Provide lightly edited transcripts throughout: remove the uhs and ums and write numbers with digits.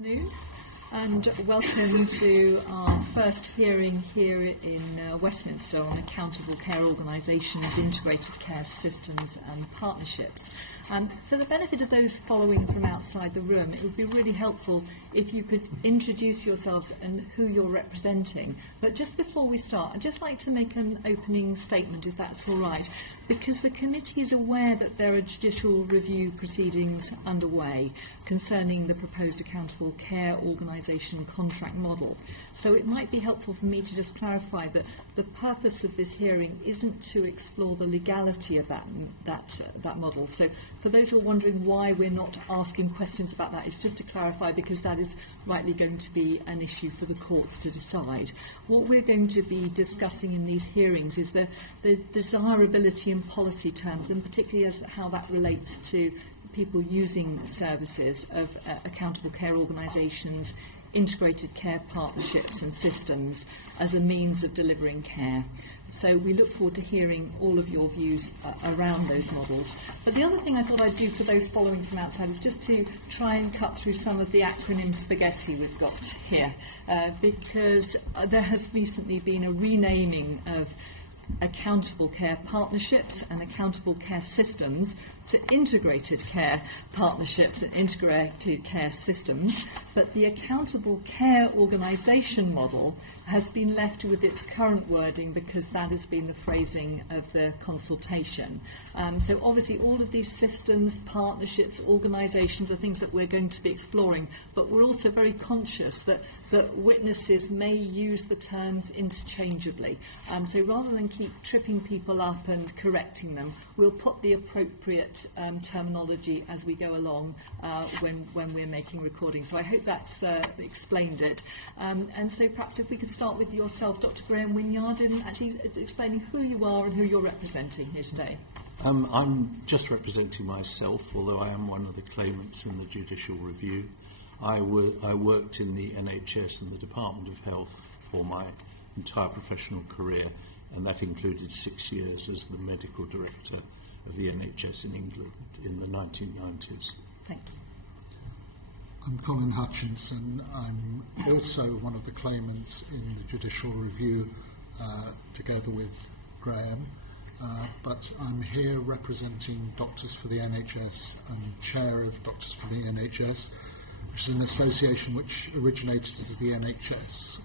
afternoon and welcome to our first hearing here in Westminster on accountable care organisations, integrated care systems and partnerships. For the benefit of those following from outside the room, it would be really helpful if you could introduce yourselves and who you're representing. But just before we start, I'd just like to make an opening statement, if that's all right, because the committee is aware that there are judicial review proceedings underway concerning the proposed accountable care organisation contract model. So it might be helpful for me to just clarify that the purpose of this hearing isn't to explore the legality of that model. So for those who are wondering why we're not asking questions about that, it's just to clarify because that is rightly going to be an issue for the courts to decide. What we're going to be discussing in these hearings is the desirability in policy terms, and particularly as how that relates to people using services of accountable care organisations, integrated care partnerships and systems as a means of delivering care. So we look forward to hearing all of your views around those models. But the other thing I thought I'd do for those following from outside is just to try and cut through some of the acronym spaghetti we've got here, because there has recently been a renaming of accountable care partnerships and accountable care systems to integrated care partnerships and integrated care systems, but the accountable care organisation model has been left with its current wording because that has been the phrasing of the consultation. So obviously all of these systems, partnerships, organisations are things that we're going to be exploring, but we're also very conscious that witnesses may use the terms interchangeably. So rather than keep tripping people up and correcting them, we'll put the appropriate terminology as we go along when we're making recordings. So I hope that's explained it. And so perhaps if we could start with yourself, Dr. Graham Winyard, and actually explaining who you are and who you're representing here today. I'm just representing myself, although I am one of the claimants in the judicial review. I worked in the NHS and the Department of Health for my entire professional career, and that included 6 years as the medical director of the NHS in England in the 1990s. Thank you. I'm Colin Huthcinson. I'm also one of the claimants in the judicial review together with Graham, but I'm here representing Doctors for the NHS and chair of Doctors for the NHS, which is an association which originated as the NHS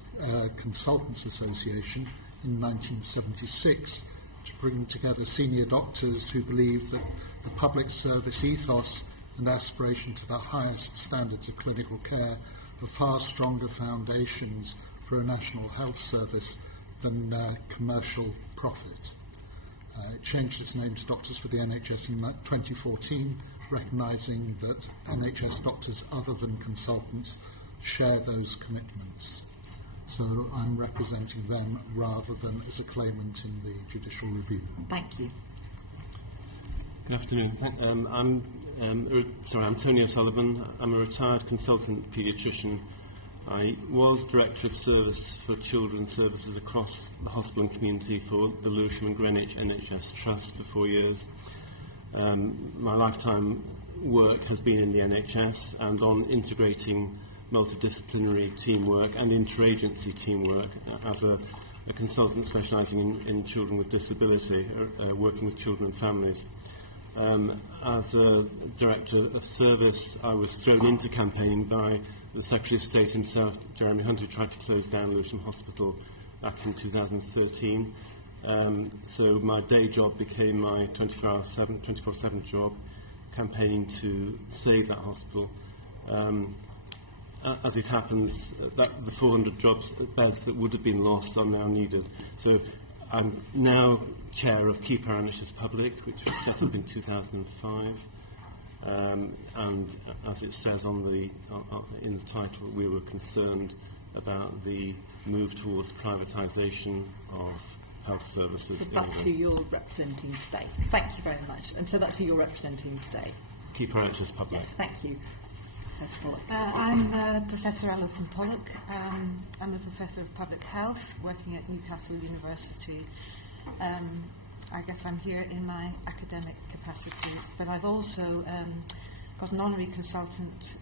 Consultants Association in 1976 to bring together senior doctors who believe that the public service ethos and aspiration to the highest standards of clinical care are far stronger foundations for a national health service than commercial profit. It changed its name to Doctors for the NHS in 2014, recognising that NHS doctors other than consultants share those commitments. So I'm representing them rather than as a claimant in the judicial review. Thank you. Good afternoon. I'm Tony O'Sullivan. I'm a retired consultant paediatrician. I was Director of Service for Children's Services across the hospital and community for the Lewisham and Greenwich NHS Trust for 4 years. My lifetime work has been in the NHS and on integrating multidisciplinary teamwork and interagency teamwork as a consultant specialising in children with disability, working with children and families. As a Director of Service, I was thrown into campaigning by the Secretary of State himself, Jeremy Hunt, who tried to close down Lewisham Hospital back in 2013. So my day job became my 24/7 job, campaigning to save that hospital. As it happens, the 400 beds that would have been lost are now needed. So I'm now chair of Keep Our NHS Public, which was set up in 2005. And as it says in the title, we were concerned about the move towards privatisation of health services. So that's who you're representing today. Thank you very much. And so that's who you're representing today. Keep Our NHS Public. Yes, thank you. I'm Professor Allyson Pollock. I'm a Professor of Public Health working at Newcastle University. I guess I'm here in my academic capacity, but I've also got an honorary consultant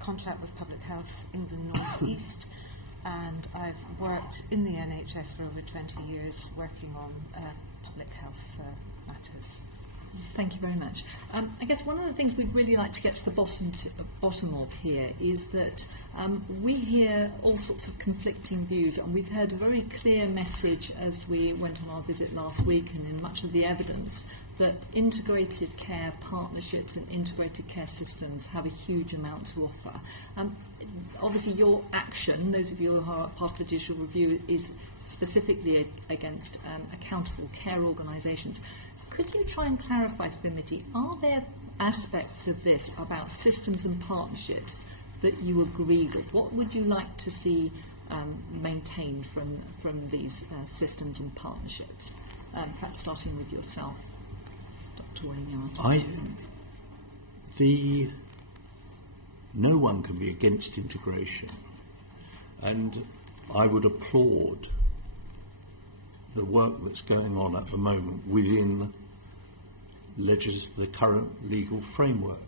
contract with Public Health England North East, and I've worked in the NHS for over 20 years working on public health matters. Thank you very much. I guess one of the things we'd really like to get to the bottom of here is that we hear all sorts of conflicting views, and we've heard a very clear message as we went on our visit last week and in much of the evidence that integrated care partnerships and integrated care systems have a huge amount to offer. Obviously your action, those of you who are part of the judicial review, is specifically against accountable care organisations. Could you try and clarify to the committee, are there aspects of this about systems and partnerships that you agree with? What would you like to see maintained from these systems and partnerships? Perhaps starting with yourself, Dr. Winyard. No one can be against integration, and I would applaud the work that's going on at the moment within the current legal framework.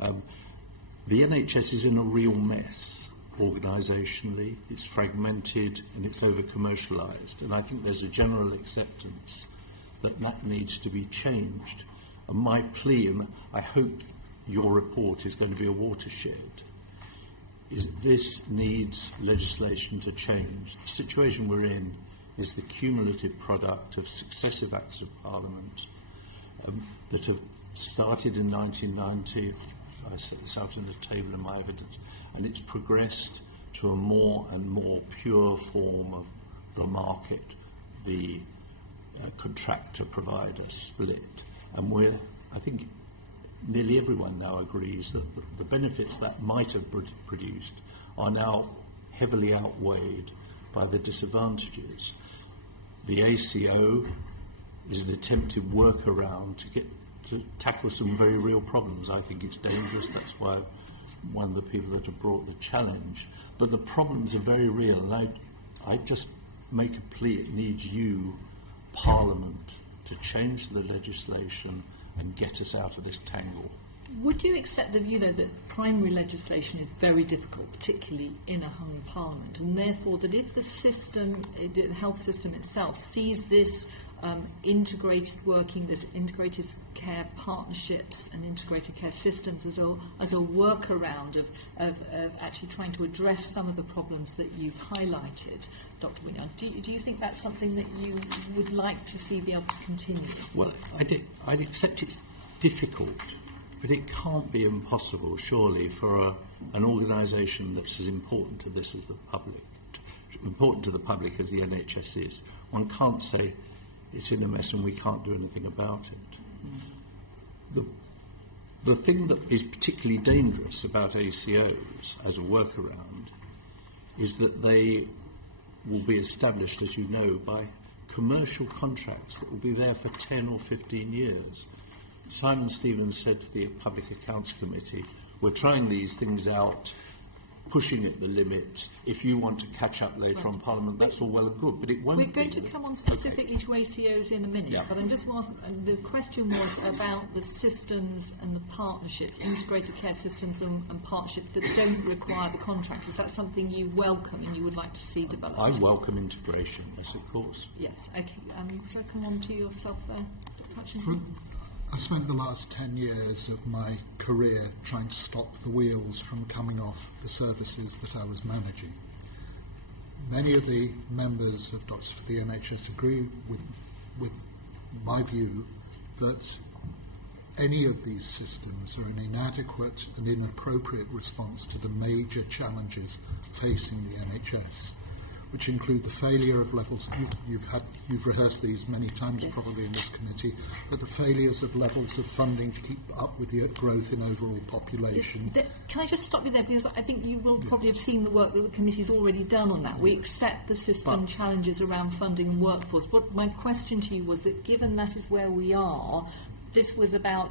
The NHS is in a real mess organisationally. It's fragmented and it's over-commercialised, and I think there's a general acceptance that that needs to be changed. And my plea, and I hope your report is going to be a watershed, is this needs legislation to change. The situation we're in is the cumulative product of successive acts of Parliament that have started in 1990. I set this out on the table in my evidence, and it's progressed to a more and more pure form of the market, the contractor-provider split. And I think nearly everyone now agrees that the benefits that might have produced are now heavily outweighed by the disadvantages. The ACO is an attempted workaround to tackle some very real problems. I think it's dangerous. That's why I'm one of the people that have brought the challenge. But the problems are very real, and I just make a plea. It needs you, Parliament, to change the legislation and get us out of this tangle. Would you accept the view, though, that primary legislation is very difficult, particularly in a hung parliament, and therefore that if the system, the health system itself, sees this integrated working, this integrated care partnerships and integrated care systems as a workaround of actually trying to address some of the problems that you've highlighted, Dr. Winyard, do you think that's something that you would like to see be able to continue? Well, I'd accept it's difficult, but it can't be impossible, surely, for an organisation that's as important to this as the public, important to the public as the NHS is. One can't say it's in a mess and we can't do anything about it. The thing that is particularly dangerous about ACOs as a workaround is that they will be established, as you know, by commercial contracts that will be there for 10 or 15 years. Simon Stevens said to the Public Accounts Committee, we're trying these things out, pushing at the limits. If you want to catch up later on Parliament, that's all well and good, but it won't be. We're going to come on specifically to ACOs in a minute, but I'm just the question was about the systems and the partnerships, integrated care systems and partnerships that don't require the contract. Is that something you welcome and you would like to see developed? I welcome integration, yes, of course. Yes, okay. Shall I come on to yourself there, Dr. Hutchinson? I spent the last 10 years of my career trying to stop the wheels from coming off the services that I was managing. Many of the members of Doctors for the NHS agree with my view that any of these systems are an inadequate and inappropriate response to the major challenges facing the NHS, which include the failure of levels. You've rehearsed these many times, yes, probably in this committee, but the failures of levels of funding to keep up with the growth in overall population. Can I just stop you there, because I think you will probably have seen the work that the committee's already done on that. We accept the system challenges around funding and workforce. But my question to you was that given that is where we are, this was about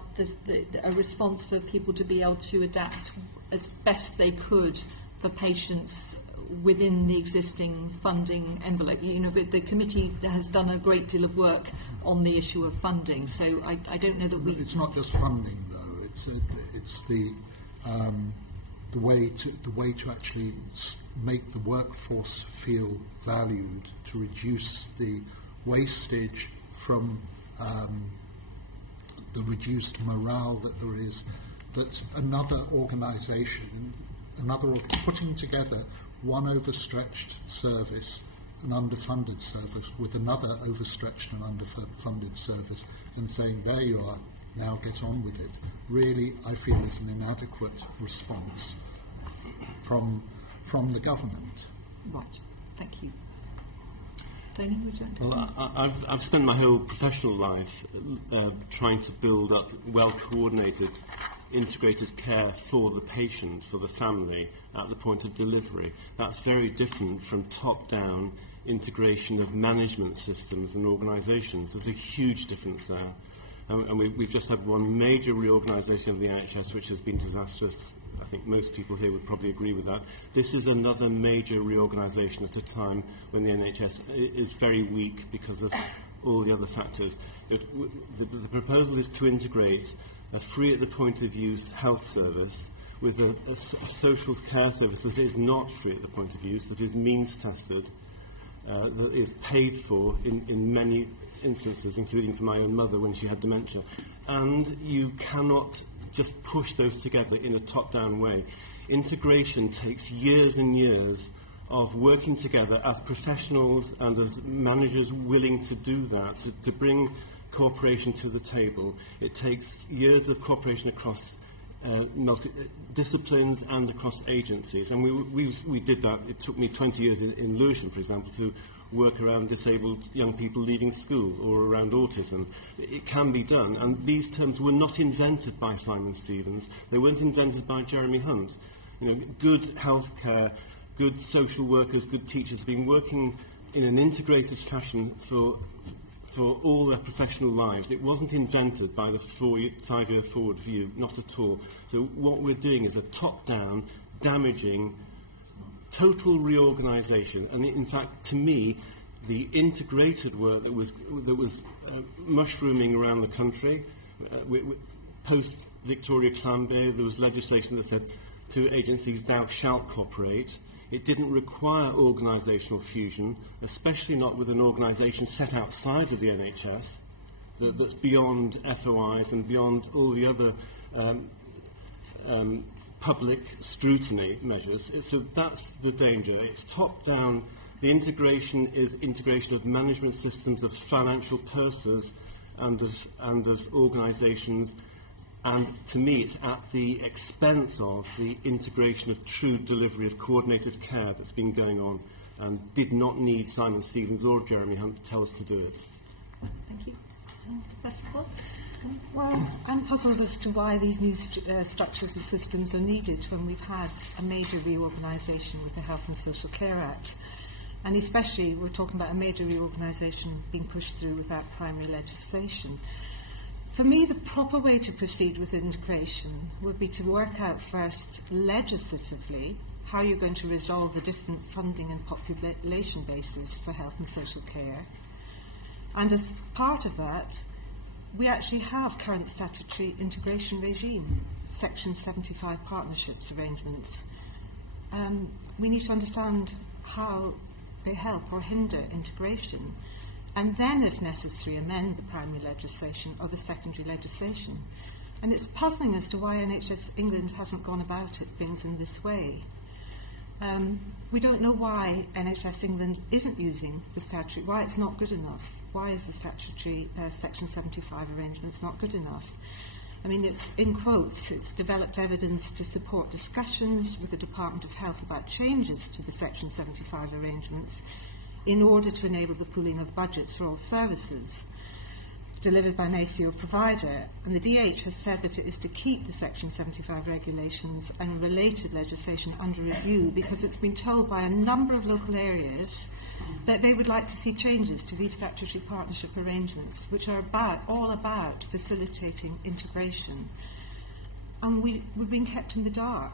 a response for people to be able to adapt as best they could for patients within the existing funding envelope. You know, the committee has done a great deal of work on the issue of funding, so I don't know that we... It's not just funding, though. It's the way to actually make the workforce feel valued, to reduce the wastage from the reduced morale that there is, that another organisation, putting together one overstretched service, an underfunded service, with another overstretched and underfunded service, and saying, there you are, now get on with it, really, I feel, is an inadequate response from the government. Right, thank you. Tony, would you like to Well, I've spent my whole professional life trying to build up well-coordinated, integrated care for the patient, for the family, at the point of delivery. That's very different from top-down integration of management systems and organisations. There's a huge difference there. And we've just had one major reorganisation of the NHS, which has been disastrous. I think most people here would probably agree with that. This is another major reorganisation at a time when the NHS is very weak because of all the other factors. The proposal is to integrate a free at the point of use health service with a social care service that is not free at the point of use, that is means tested, that is paid for in many instances, including for my own mother when she had dementia. And you cannot just push those together in a top-down way. Integration takes years and years of working together as professionals and as managers willing to do that, to bring cooperation to the table. It takes years of cooperation across disciplines and across agencies. And we did that. It took me 20 years in Lewisham, for example, to work around disabled young people leaving school or around autism. It can be done. And these terms were not invented by Simon Stevens. They weren't invented by Jeremy Hunt. You know, good healthcare, good social workers, good teachers have been working in an integrated fashion for all their professional lives. It wasn't invented by the 5-year forward view, not at all. So what we're doing is a top-down, damaging, total reorganisation. And in fact, to me, the integrated work that was mushrooming around the country, post Victoria Clambear, there was legislation that said to agencies, thou shalt cooperate. It didn't require organisational fusion, especially not with an organisation set outside of the NHS that's beyond FOIs and beyond all the other public scrutiny measures. So that's the danger. It's top-down. The integration is integration of management systems, of financial purses and of organisations. And to me, it's at the expense of the integration of true delivery of coordinated care that's been going on and did not need Simon Stevens or Jeremy Hunt to tell us to do it. Thank you. Professor Pollock? Well, I'm puzzled as to why these new structures and systems are needed when we've had a major reorganisation with the Health and Social Care Act. And especially, we're talking about a major reorganisation being pushed through without primary legislation. For me, the proper way to proceed with integration would be to work out first legislatively how you're going to resolve the different funding and population bases for health and social care. And as part of that, we actually have current statutory integration regime, Section 75 partnerships arrangements. We need to understand how they help or hinder integration, and then, if necessary, amend the primary legislation or the secondary legislation. And it's puzzling as to why NHS England hasn't gone about things in this way. We don't know why NHS England isn't using the statutory, why it's not good enough. Why is the statutory Section 75 arrangements not good enough? I mean, it's in quotes, it's developed evidence to support discussions with the Department of Health about changes to the Section 75 arrangements in order to enable the pooling of budgets for all services delivered by an ACO provider. And the DH has said that it is to keep the Section 75 regulations and related legislation under review because it's been told by a number of local areas that they would like to see changes to these statutory partnership arrangements, which are all about facilitating integration. And we've been kept in the dark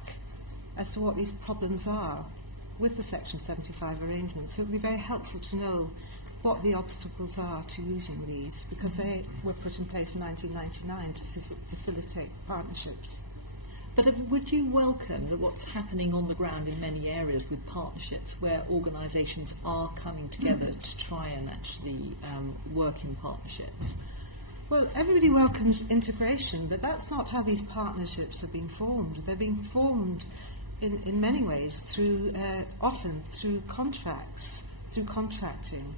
as to what these problems are with the Section 75 arrangements. So it would be very helpful to know what the obstacles are to using these, because they were put in place in 1999 to facilitate partnerships. But would you welcome that what's happening on the ground in many areas with partnerships where organisations are coming together to try and actually work in partnerships? Well, everybody welcomes integration, but that's not how these partnerships are being formed. They're being formed in many ways through, often through contracts, through contracting.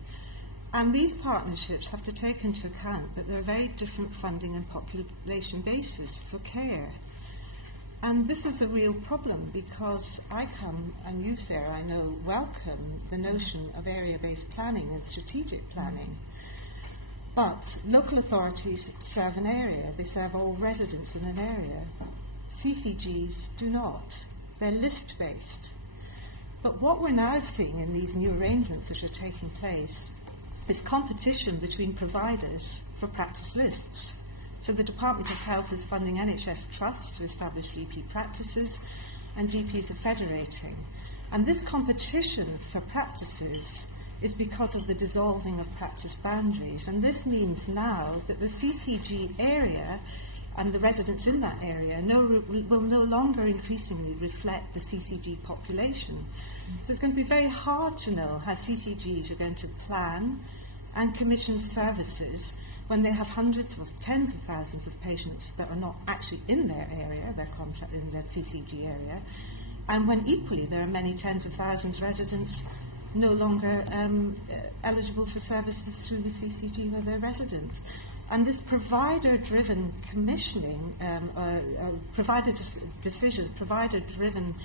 And these partnerships have to take into account that there are very different funding and population bases for care. And this is a real problem, because I come, and you, Sarah, I know, welcome the notion of area-based planning and strategic planning. But local authorities serve an area. They serve all residents in an area. CCGs do not. They're list-based. But what we're now seeing in these new arrangements that are taking place is competition between providers for practice lists. So the Department of Health is funding NHS trusts to establish GP practices, and GPs are federating. And this competition for practices is because of the dissolving of practice boundaries. And this means now that the CCG area and the residents in that area will no longer increasingly reflect the CCG population. So it's going to be very hard to know how CCGs are going to plan and commission services when they have hundreds or tens of thousands of patients that are not actually in their area, in their CCG area, and when equally there are many tens of thousands of residents no longer eligible for services through the CCG where they're resident. And this provider-driven commissioning, provider-driven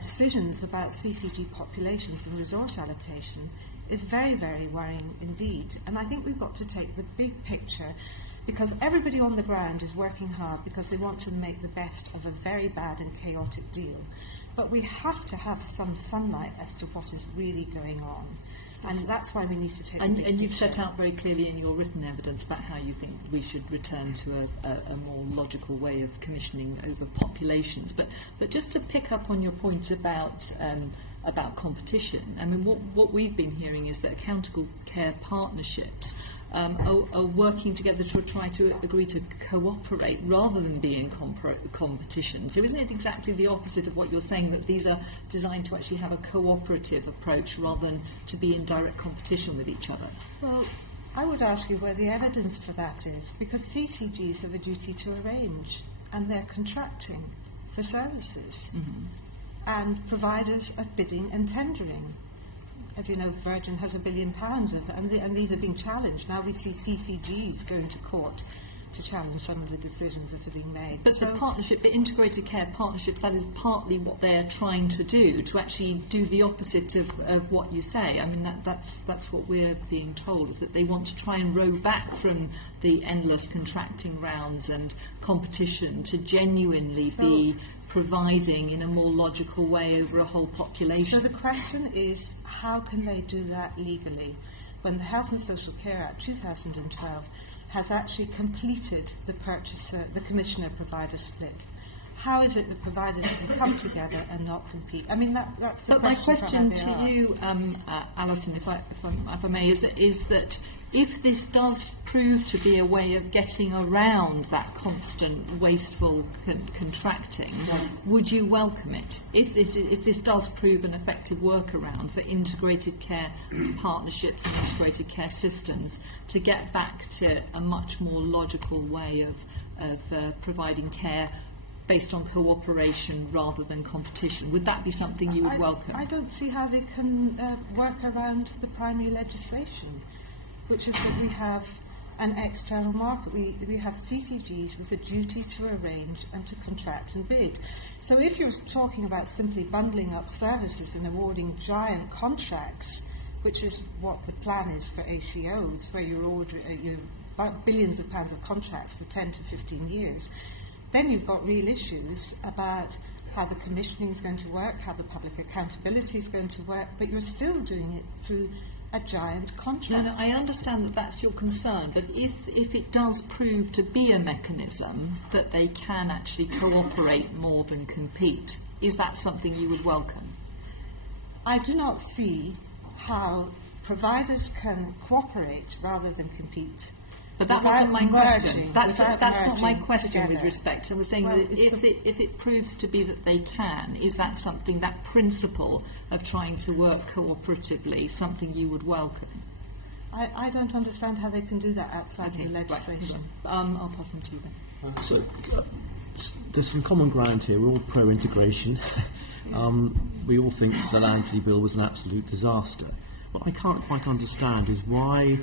decisions about CCG populations and resource allocation is very, very worrying indeed. And I think we've got to take the big picture, because everybody on the ground is working hard because they want to make the best of a very bad and chaotic deal. But we have to have some sunlight as to what is really going on. And that's why we need to take and you've set out very clearly in your written evidence about how you think we should return to a more logical way of commissioning over populations. But just to pick up on your point about competition, I mean, what we've been hearing is that accountable care partnerships are working together to try to agree to cooperate rather than be in competition. So isn't it exactly the opposite of what you're saying, that these are designed to actually have a cooperative approach rather than to be in direct competition with each other? Well, I would ask you where the evidence for that is, because CCGs have a duty to arrange, and they're contracting for services. Mm-hmm. And providers are bidding and tendering. As you know, Virgin has £1 billion, and these are being challenged. Now we see CCGs going to court to challenge some of the decisions that are being made. But so the partnership, the integrated care partnerships, that is partly what they're trying to do, to actually do the opposite of what you say. I mean, that's what we're being told, is that they want to try and row back from the endless contracting rounds and competition to genuinely be providing in a more logical way over a whole population. So the question is, how can they do that legally when the Health and Social Care Act 2012 has actually completed the commissioner-provider split? How is it that providers can come together and not compete? I mean, that's the question. But my question to you, Allyson, if I may, is that if this does prove to be a way of getting around that constant wasteful contracting, would you welcome it? If this does prove an effective workaround for integrated care partnerships and integrated care systems to get back to a much more logical way of providing care based on cooperation rather than competition, would that be something you would welcome? I don't see how they can work around the primary legislation, which is that we have an external market. We have CCGs with a duty to arrange and to contract and bid. So if you're talking about simply bundling up services and awarding giant contracts, which is what the plan is for ACOs, where you're ordering billions of pounds of contracts for 10 to 15 years, then you've got real issues about how the commissioning is going to work, how the public accountability is going to work, but you're still doing it through a giant contract. No, I understand that that's your concern, but if it does prove to be a mechanism that they can actually cooperate more than compete, is that something you would welcome? I do not see how providers can cooperate rather than compete. But that wasn't my question. That's not my question together. With respect. I was saying Well, that if it proves to be that they can, is that something, that principle of trying to work cooperatively, something you would welcome? I don't understand how they can do that outside of the legislation. Right. I'll pass on to you then. So there's some common ground here. We're all pro-integration. We all think the Lansley Bill was an absolute disaster. What I can't quite understand is why,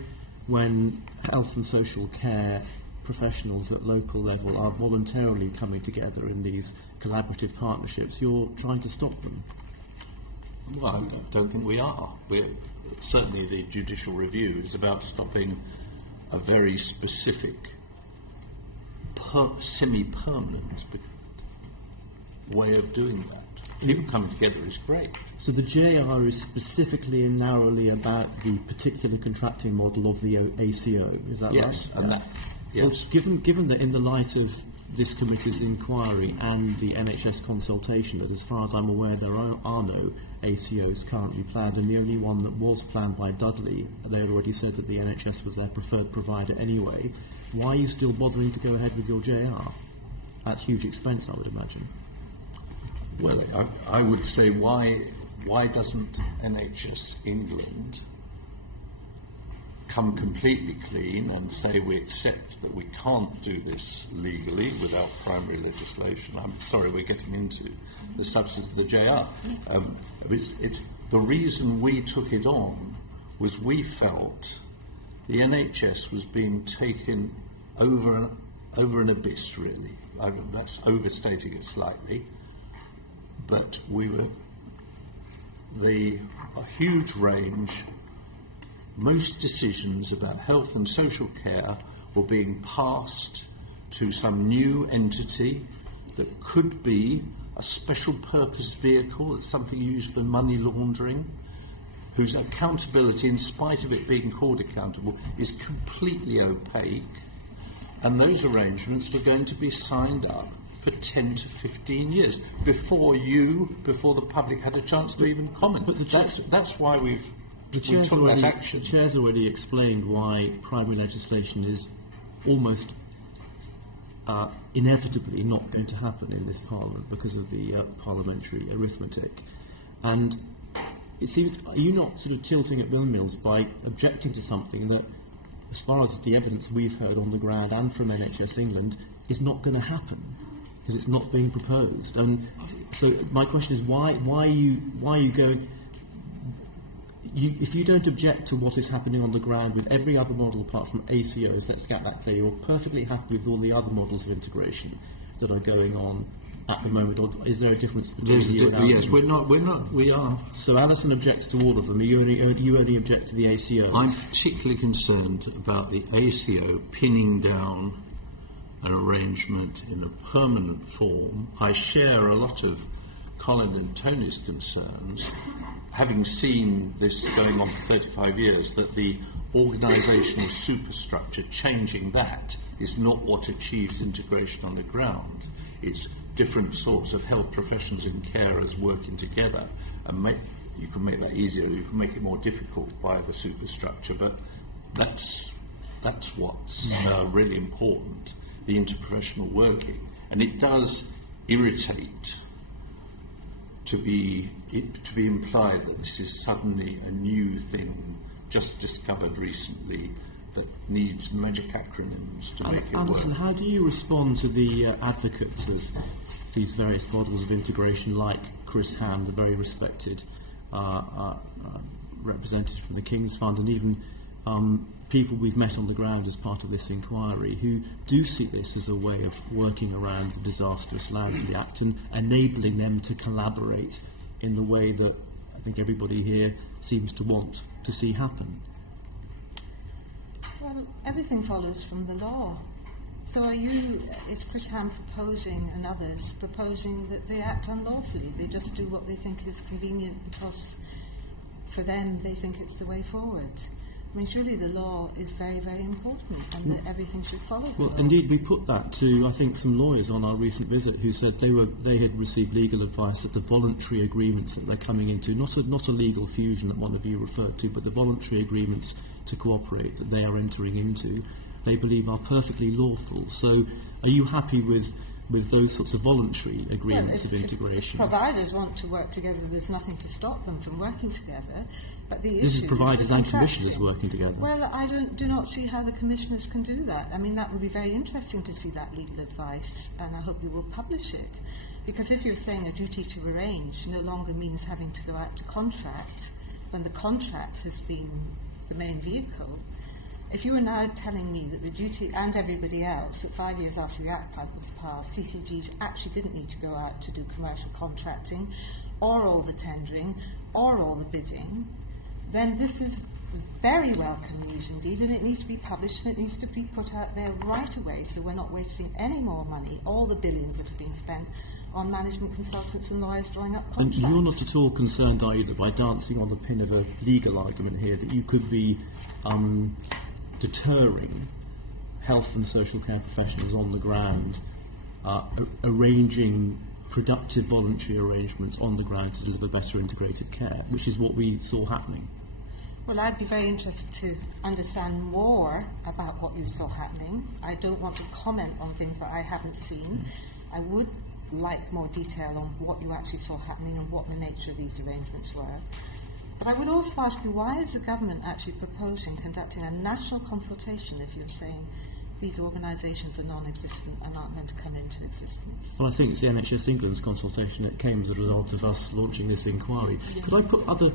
when health and social care professionals at local level are voluntarily coming together in these collaborative partnerships, you're trying to stop them. Well, I don't think we are. Certainly the judicial review is about stopping a very specific, semi-permanent way of doing that. People coming together is great. So the JR is specifically and narrowly about the particular contracting model of the ACO, is that right? Yes, and that, yes. Well, given that in the light of this committee's inquiry and the NHS consultation, that as far as I'm aware there are no ACOs currently planned, and the only one that was planned by Dudley, they had already said that the NHS was their preferred provider anyway, why are you still bothering to go ahead with your JR? At huge expense, I would imagine. Well, I would say why doesn't NHS England come completely clean and say we accept that we can't do this legally without primary legislation? I'm sorry, we're getting into the substance of the JR. It's the reason we took it on was we felt the NHS was being taken over an abyss, really. That's overstating it slightly. But a huge range, most decisions about health and social care were being passed to some new entity that could be a special purpose vehicle, it's something used for money laundering, whose accountability, in spite of it being called accountable, is completely opaque. And those arrangements were going to be signed up for 10 to 15 years before the public had a chance to even comment. But that's why we took that action. The Chair's already explained why primary legislation is almost inevitably not going to happen in this Parliament because of the parliamentary arithmetic. And it seems, are you not sort of tilting at windmills by objecting to something that, as far as the evidence we've heard on the ground and from NHS England, is not going to happen? Because it's not being proposed. And so my question is, why are you going? If you don't object to what is happening on the ground with every other model apart from ACOs, let's get that clear, you're perfectly happy with all the other models of integration that are going on at the moment, or is there a difference between you and Allyson? Yes, we are. So Allyson objects to all of them. You only object to the ACOs. I'm particularly concerned about the ACO pinning down an arrangement in a permanent form. I share a lot of Colin and Tony's concerns, having seen this going on for 35 years, that the organisational superstructure, changing that, is not what achieves integration on the ground. It's different sorts of health professions and carers working together, and you can make that easier, you can make it more difficult by the superstructure, but that's what's really important, the interprofessional working. And it does irritate to be implied that this is suddenly a new thing just discovered recently that needs magic acronyms to make it Allyson, work. how do you respond to the advocates of these various models of integration, like Chris Ham, the very respected representative from the King's Fund, and even people we've met on the ground as part of this inquiry, who do see this as a way of working around the disastrous Lansley Act and enabling them to collaborate in the way that I think everybody here seems to want to see happen? Well, everything follows from the law. So is Chris Ham proposing, and others proposing, that they act unlawfully? They just do what they think is convenient because for them they think it's the way forward. I mean, surely the law is very, very important, and that everything should follow the law. Well, indeed, we put that to, I think, some lawyers on our recent visit who said they had received legal advice that the voluntary agreements that they're coming into, not a legal fusion that one of you referred to, but the voluntary agreements to cooperate that they are entering into, they believe are perfectly lawful. So are you happy with those sorts of voluntary agreements of integration? If providers want to work together, there's nothing to stop them from working together. But the this issue is providers and commissioners contracting. working together. Well, I do not see how the commissioners can do that. I mean, that would be very interesting to see that legal advice, and I hope you will publish it. Because if you're saying a duty to arrange no longer means having to go out to contract, when the contract has been the main vehicle, if you are now telling me that the duty and everybody else, that 5 years after the Act was passed, CCGs actually didn't need to go out to do commercial contracting, or all the tendering, or all the bidding, then this is very welcome news indeed, and it needs to be published and it needs to be put out there right away, so we're not wasting any more money, all the billions that are being spent on management consultants and lawyers drawing up contracts. And you're not at all concerned either by dancing on the pin of a legal argument here that you could be deterring health and social care professionals on the ground, arranging productive voluntary arrangements on the ground to deliver better integrated care, which is what we saw happening? Well, I'd be very interested to understand more about what you saw happening. I don't want to comment on things that I haven't seen. I would like more detail on what you actually saw happening and what the nature of these arrangements were. But I would also ask you, why is the government actually proposing conducting a national consultation if you're saying these organisations are non-existent and aren't meant to come into existence? Well, I think it's the NHS England's consultation that came as a result of us launching this inquiry. Yeah. Could I put other...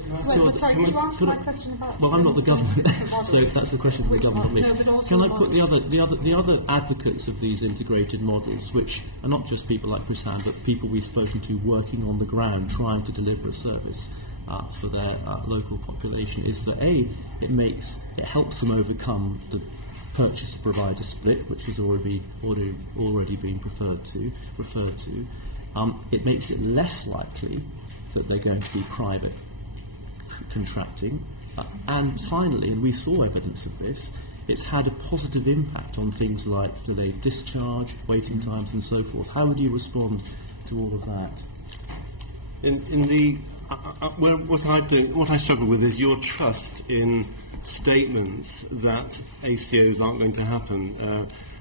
Sorry, could you answer my question about... Well, I'm not the government, so if that's the question for the government, not me. No, Can I put the other advocates of these integrated models, which are not just people like Chris Hand, but people we've spoken to working on the ground, trying to deliver a service for their local population, is that it helps them overcome the purchaser-provider split, which has already been referred to. It makes it less likely that they're going to be private contracting. And finally, and we saw evidence of this, it's had a positive impact on things like delayed discharge, waiting times and so forth. How would you respond to all of that? What I struggle with is your trust in statements that ACOs aren't going to happen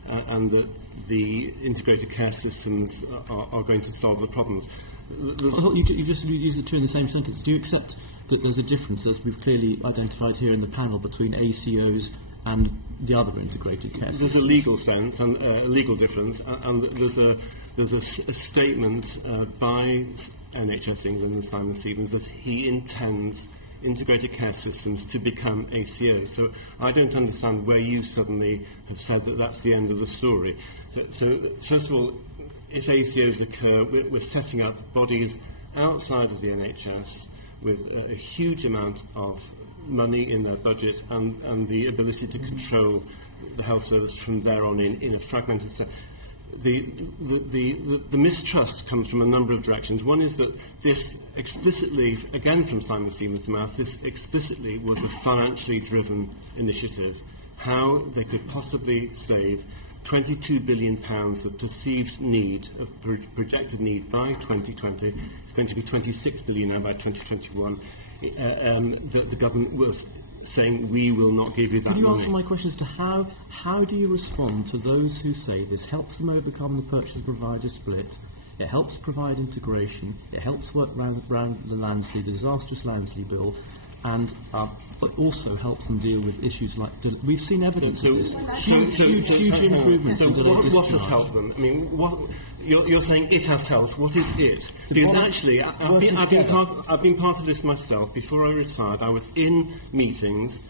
and that the integrated care systems are going to solve the problems. You just used the two in the same sentence. Do you accept that there's a difference, as we've clearly identified here in the panel, between ACOs and the other integrated care systems? There's a legal sense and a legal difference, and there's a statement by NHS England and Simon Stevens that he intends integrated care systems to become ACOs. So I don't understand where you suddenly have said that that's the end of the story. So first of all, if ACOs occur, we're setting up bodies outside of the NHS with a huge amount of money in their budget and the ability to control the health service from there on in a fragmented sense. The mistrust comes from a number of directions. One is that this explicitly, again from Simon Stevens' mouth, this explicitly was a financially driven initiative. How they could possibly save £22 billion of perceived need, of projected need by 2020. It's going to be £26 billion now by 2021. The government was saying we will not give you that money. Can you money. answer my question as to how do you respond to those who say this helps them overcome the purchase-provider split, it helps provide integration, it helps work around the Lansley, the disastrous Lansley bill, and but also helps them deal with issues like... We've seen evidence of this. Huge improvements in delayed discharge. What has helped them? I mean, you're saying it has helped. What is it? Because actually, I've been part of this myself. Before I retired, I was in meetings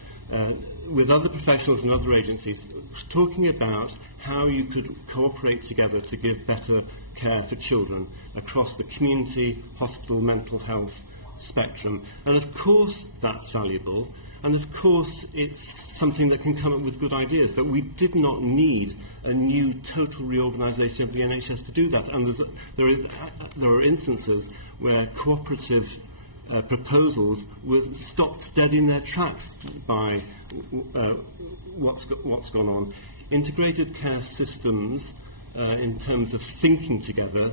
with other professionals and other agencies talking about how you could cooperate together to give better care for children across the community, hospital, mental health spectrum. And of course that's valuable, and of course it's something that can come up with good ideas, but we did not need a new total reorganisation of the NHS to do that. And there are instances where cooperative proposals were stopped dead in their tracks by what's gone on. Integrated care systems, in terms of thinking together,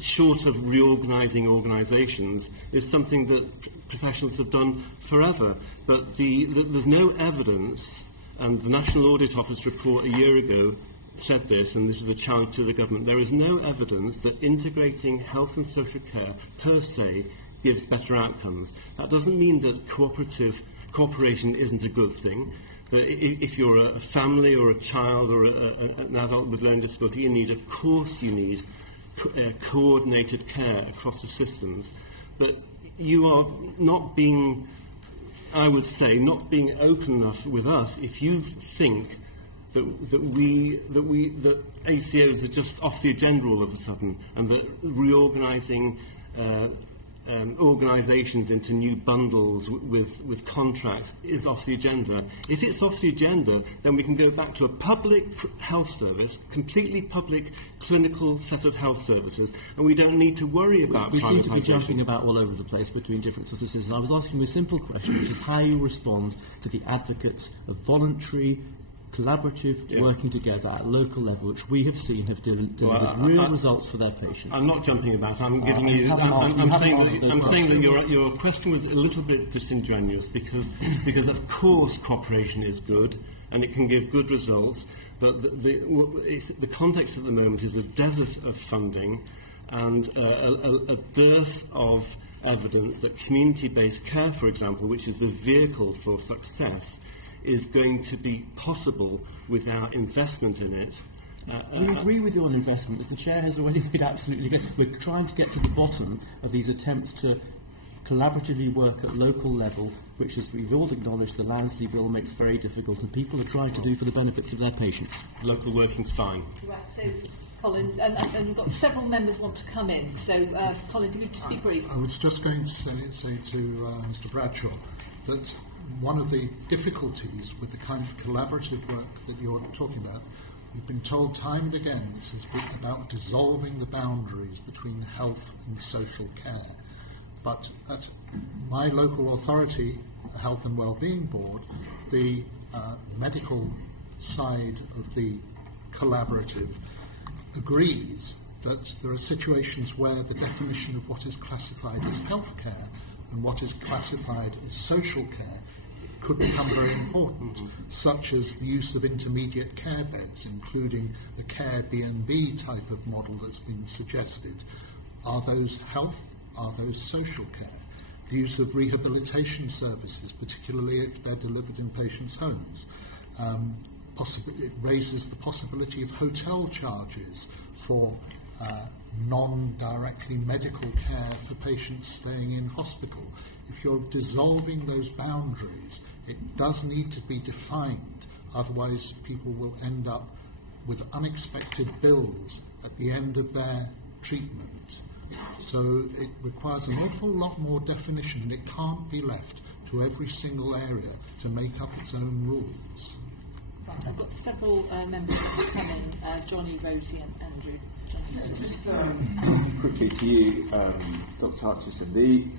short of reorganising organisations, is something that professionals have done forever. But there's no evidence, and the National Audit Office report a year ago said this, and this is a challenge to the government, there is no evidence that integrating health and social care per se gives better outcomes. That doesn't mean that cooperation isn't a good thing. That if you're a family or a child or an adult with learning disability, you need coordinated care across the systems. But you are not being, I would say, not being open enough with us if you think that ACOs are just off the agenda all of a sudden, and that reorganising organisations into new bundles with contracts is off the agenda. If it's off the agenda, then we can go back to a public health service, completely public clinical set of health services, and we don't need to worry about privatisation. We seem to be jumping about all over the place between different sort of systems. I was asking you a simple question, which is how you respond to the advocates of voluntary, collaborative working together at local level, which we have seen have delivered real results for their patients. I'm not jumping about. I'm giving you. I'm saying that your question was a little bit disingenuous because of course cooperation is good and it can give good results, but the context at the moment is a desert of funding and a dearth of evidence that community-based care, for example, which is the vehicle for success, is going to be possible without investment in it. We agree with you on investment. As the Chair has already made absolutely clear, we're trying to get to the bottom of these attempts to collaboratively work at local level, which, as we've all acknowledged, the Lansley Bill makes very difficult, and people are trying to do for the benefits of their patients. Local working's fine. Right, so Colin, and we've got several members want to come in. So, Colin, if you could just be brief. I was just going to say to Mr. Bradshaw that one of the difficulties with the kind of collaborative work that you're talking about, we've been told time and again this is about dissolving the boundaries between health and social care. But at my local authority, the Health and Wellbeing Board, the medical side of the collaborative agrees that there are situations where the definition of what is classified as health care and what is classified as social care could become very important, such as the use of intermediate care beds, including the Care B&B type of model that's been suggested. Are those health? Are those social care? The use of rehabilitation services, particularly if they're delivered in patients' homes. It raises the possibility of hotel charges for non-directly medical care for patients staying in hospital. If you're dissolving those boundaries, it does need to be defined, otherwise people will end up with unexpected bills at the end of their treatment. So it requires an awful lot more definition, and it can't be left to every single area to make up its own rules. Right, I've got several members who want to come in, Johnny, Rosie and Andrew. Just quickly to you, Dr. Huthcinson,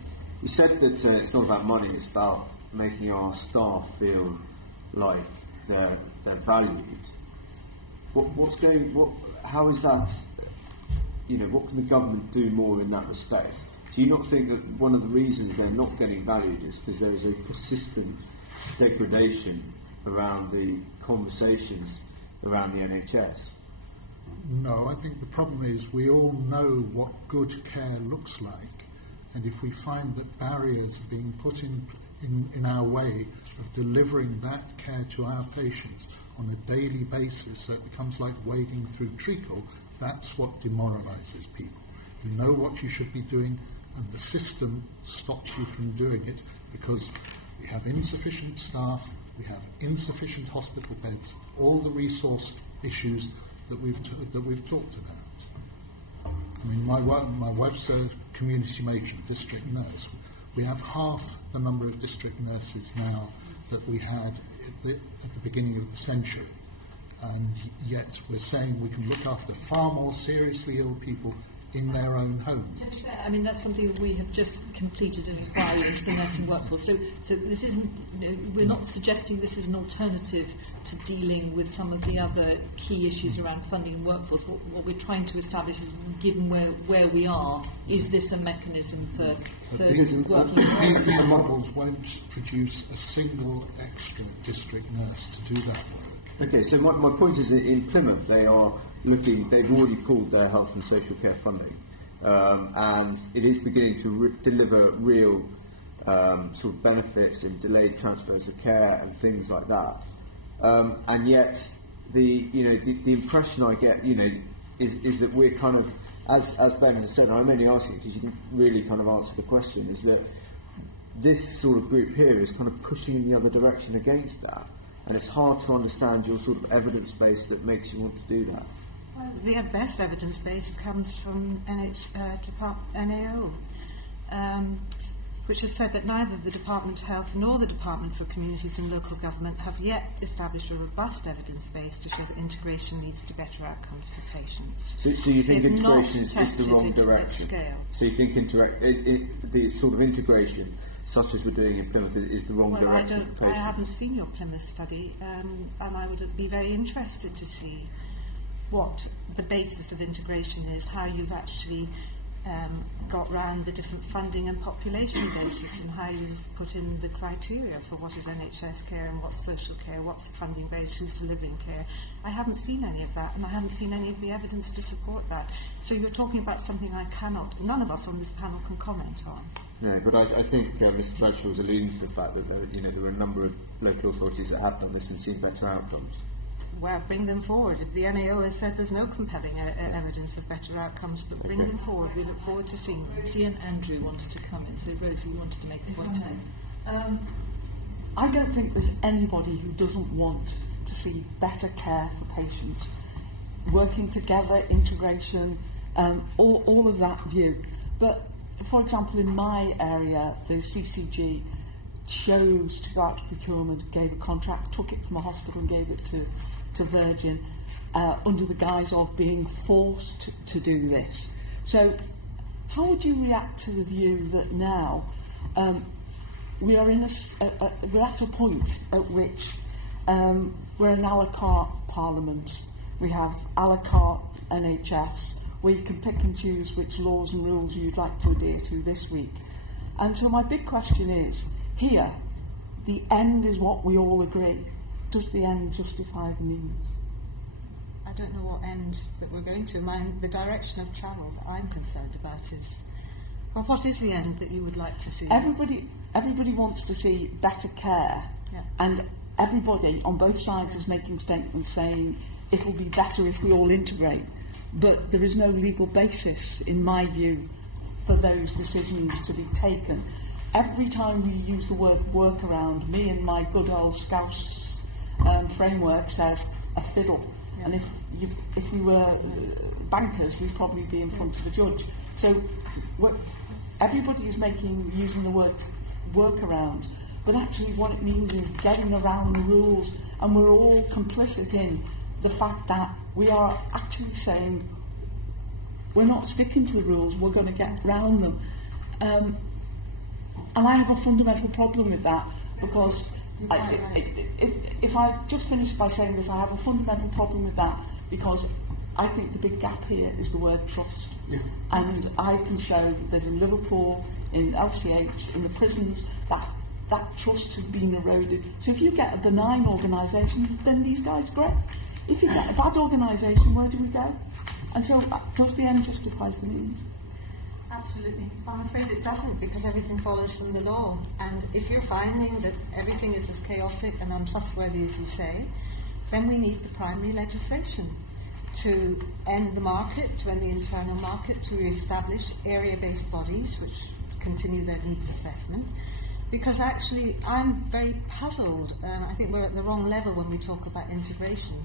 you said that it's not about money, it's about making our staff feel like they're valued. How is that, what can the government do more in that respect? Do you not think that one of the reasons they're not getting valued is because there is a persistent degradation around the conversations around the NHS? No, I think the problem is we all know what good care looks like, and if we find that barriers are being put in our way of delivering that care to our patients on a daily basis, so it becomes like wading through treacle, that's what demoralises people. You know what you should be doing, and the system stops you from doing it because we have insufficient staff, we have insufficient hospital beds, all the resource issues that we've talked about. I mean, my wife's a community matron, district nurse. We have half the number of district nurses now that we had at the beginning of the century, and yet we're saying we can look after far more seriously ill people in their own homes. I mean, that's something that we have just completed an inquiry into the nursing workforce. So this isn't, we're not suggesting this is an alternative to dealing with some of the other key issues around funding and workforce. What we're trying to establish is, given where we are, is this a mechanism for working together? The models won't produce a single extra district nurse to do that work. Okay, so my point is, in Plymouth they've already pulled their health and social care funding, and it is beginning to deliver real sort of benefits in delayed transfers of care and things like that. And yet, the impression I get, is that we're kind of, as Ben has said, and I'm only asking because you can really kind of answer the question, is that this sort of group here is kind of pushing in the other direction against that. And it's hard to understand your sort of evidence base that makes you want to do that. Well, the best evidence base comes from NAO, which has said that neither the Department of Health nor the Department for Communities and Local Government have yet established a robust evidence base to show that integration leads to better outcomes for patients. So you think They've integration not is the wrong tested it at direction? scale. So you think the sort of integration, such as we're doing in Plymouth, is the wrong direction for I patients? haven't seen your Plymouth study, and I would be very interested to see what the basis of integration is, how you've actually got round the different funding and population basis, and how you've put in the criteria for what is NHS care and what's social care, what's the funding base, who's delivering care. I haven't seen any of that, and I haven't seen any of the evidence to support that. So you're talking about something none of us on this panel can comment on. No, but I think Mr. Bradshaw was alluding to the fact that there are a number of local authorities that have done this and seen better outcomes. Well, bring them forward. If the NAO has said there's no compelling evidence of better outcomes, but bring them forward. We look forward to seeing them. Rosie and Andrew wanted to come in, so Rosie wanted to make a point. I don't think there's anybody who doesn't want to see better care for patients. Working together, integration, all of that view. But, for example, in my area, the CCG chose to go out to procurement, gave a contract, took it from a hospital and gave it to Virgin under the guise of being forced to do this. So how would you react to the view that now we're at a point at which we're an a la carte parliament, we have a la carte NHS, where you can pick and choose which laws and rules you'd like to adhere to this week. And so my big question is, here, the end is what we all agree. Does the end justify the means? I don't know what end that we're going to. The direction of travel that I'm concerned about is, well, what is the end that you would like to see? Everybody wants to see better care, yeah. And everybody on both sides is making statements saying it'll be better if we all integrate. But there is no legal basis, in my view, for those decisions to be taken. Every time we use the word workaround, me and my good old Scouse framework says a fiddle. Yeah. And if we were bankers, we'd probably be in front of a judge. So everybody is using the word workaround, but actually what it means is getting around the rules, and we're all complicit in the fact that we are actually saying we're not sticking to the rules, we're going to get round them. And I have a fundamental problem with that, because if I just finish by saying this, I have a fundamental problem with that, because I think the big gap here is the word trust. Yeah. And I can show that in Liverpool, in LCH, in the prisons, that trust has been eroded. So if you get a benign organisation, then these guys are great. If you get a bad organisation, where do we go? And so does the end justify the means? Absolutely. I'm afraid it doesn't, because everything follows from the law. And if you're finding that everything is as chaotic and untrustworthy as you say, then we need the primary legislation to end the market, to end the internal market, to re-establish area-based bodies which continue their needs assessment. Because actually, I'm very puzzled. I think we're at the wrong level when we talk about integration.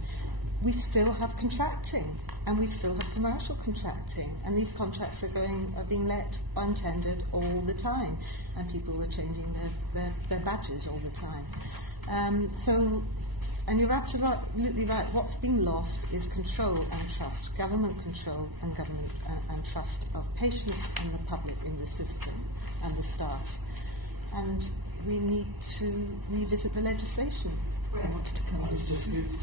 We still have contracting, and we still have commercial contracting, and these contracts are being let untendered all the time, and people are changing their badges all the time. So And you're absolutely right. What's been lost is control and trust, government control and government and trust of patients and the public in the system and the staff. And we need to revisit the legislation. I wanted to come It's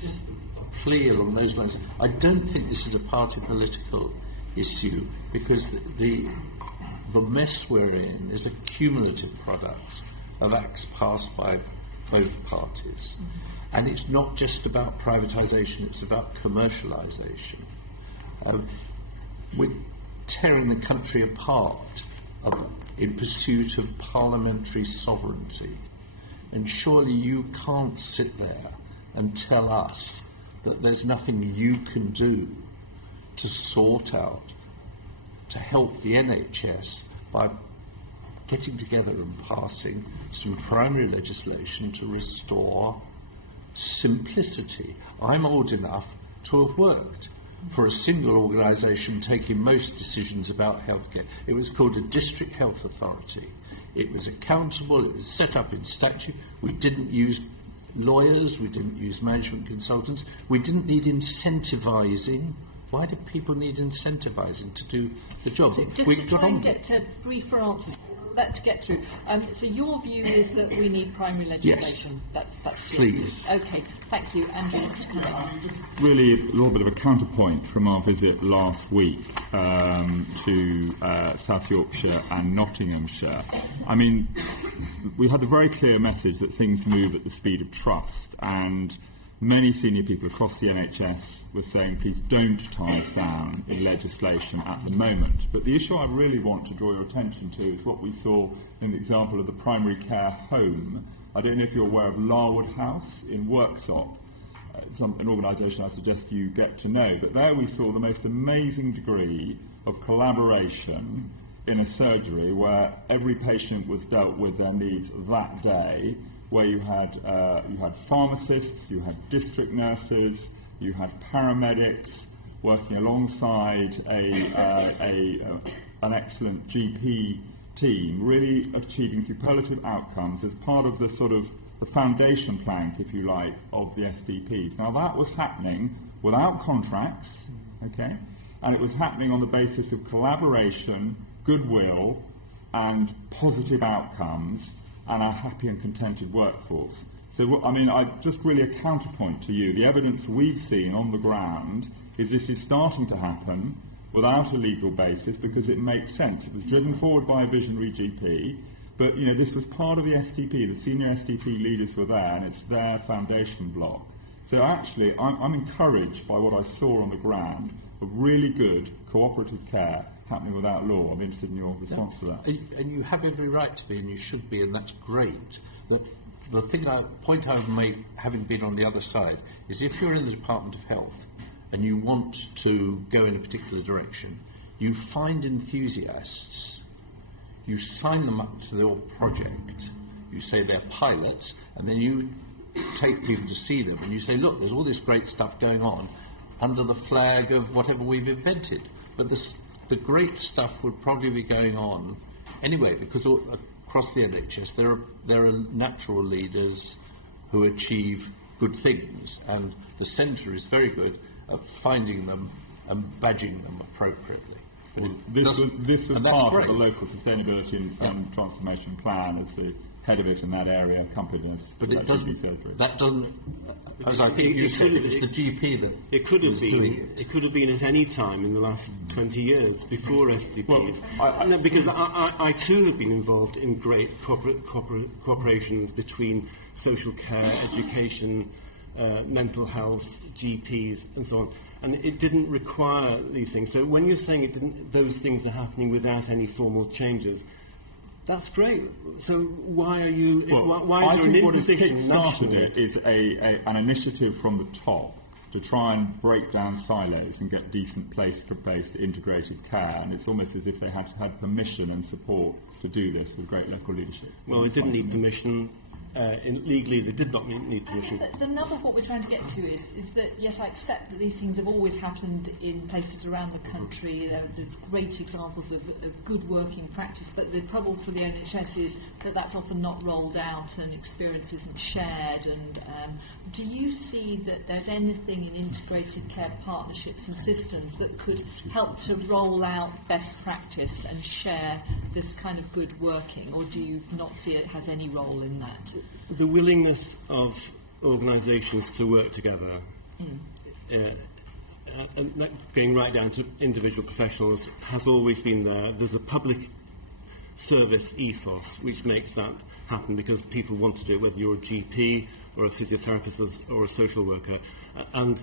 just a plea along those lines. I don't think this is a party political issue, because the mess we're in is a cumulative product of acts passed by both parties. Mm-hmm. And it's not just about privatisation, it's about commercialisation. We're tearing the country apart in pursuit of parliamentary sovereignty. And surely you can't sit there and tell us that there's nothing you can do to sort out, to help the NHS by getting together and passing some primary legislation to restore simplicity. I'm old enough to have worked for a single organisation taking most decisions about healthcare. It was called a district health authority. It was accountable, it was set up in statute. We didn't use lawyers, we didn't use management consultants, we didn't need incentivising. Why did people need incentivising to do the job? Just to try and get to briefer answers, that to get through. So your view is that we need primary legislation? Yes. That's please. Okay, thank you. Andrew wants to come in. Really a little bit of a counterpoint from our visit last week to South Yorkshire and Nottinghamshire. I mean, we had a very clear message that things move at the speed of trust, and many senior people across the NHS were saying, please don't tie us down in legislation at the moment. But the issue I really want to draw your attention to is what we saw in the example of the primary care home. I don't know if you're aware of Larwood House in Worksop. It's an organisation I suggest you get to know. But there we saw the most amazing degree of collaboration in a surgery where every patient was dealt with their needs that day, where you had pharmacists, you had district nurses, you had paramedics working alongside an excellent GP team, really achieving superlative outcomes as part of the sort of the foundation plank, if you like, of the SDPs. Now that was happening without contracts, okay, and it was happening on the basis of collaboration, goodwill, and positive outcomes, and a happy and contented workforce. So, I mean, just really a counterpoint to you. The evidence we've seen on the ground is this is starting to happen without a legal basis because it makes sense. It was driven forward by a visionary GP, but, you know, this was part of the STP. The senior STP leaders were there, and it's their foundation block. So, actually, I'm encouraged by what I saw on the ground of really good cooperative care happening without law. I'm interested in your response to that. And you have every right to be, and you should be, and that's great. The point I would make, having been on the other side, is if you're in the Department of Health and you want to go in a particular direction, you find enthusiasts, you sign them up to your project, you say they're pilots, and then you take people to see them, and you say, look, there's all this great stuff going on under the flag of whatever we've invented. But the great stuff would probably be going on anyway, because across the NHS there are natural leaders who achieve good things, and the centre is very good at finding them and badging them appropriately. But this was part great. of the local sustainability and transformation plan as the head of it in that area, accompanied us. But it doesn't. Surgery. That doesn't. As I think you said, it's the GP that it could have been. Doing it. It could have been at any time in the last 20 years before SDPs. Well, because I too have been involved in great cooperations between social care, education, mental health, GPs, and so on. And it didn't require these things. So when you're saying those things are happening without any formal changes, that's great. So why are you? Why is there an indecision not to do it? Is an initiative from the top to try and break down silos and get decent place-based integrated care, and it's almost as if they had permission and support to do this with great local leadership. Well, it didn't need permission. legally they did not need permission. The nub of what we're trying to get to is that, yes, I accept that these things have always happened in places around the country. There's great examples of good working practice, but the problem for the NHS is that that's often not rolled out and experience isn't shared. And do you see that there's anything in integrated care partnerships and systems that could help to roll out best practice and share this kind of good working, or do you not see it has any role in that? The willingness of organisations to work together, and that going right down to individual professionals, has always been there. There's a public service ethos which makes that happen because people want to do it, whether you're a GP or a physiotherapist or a social worker. And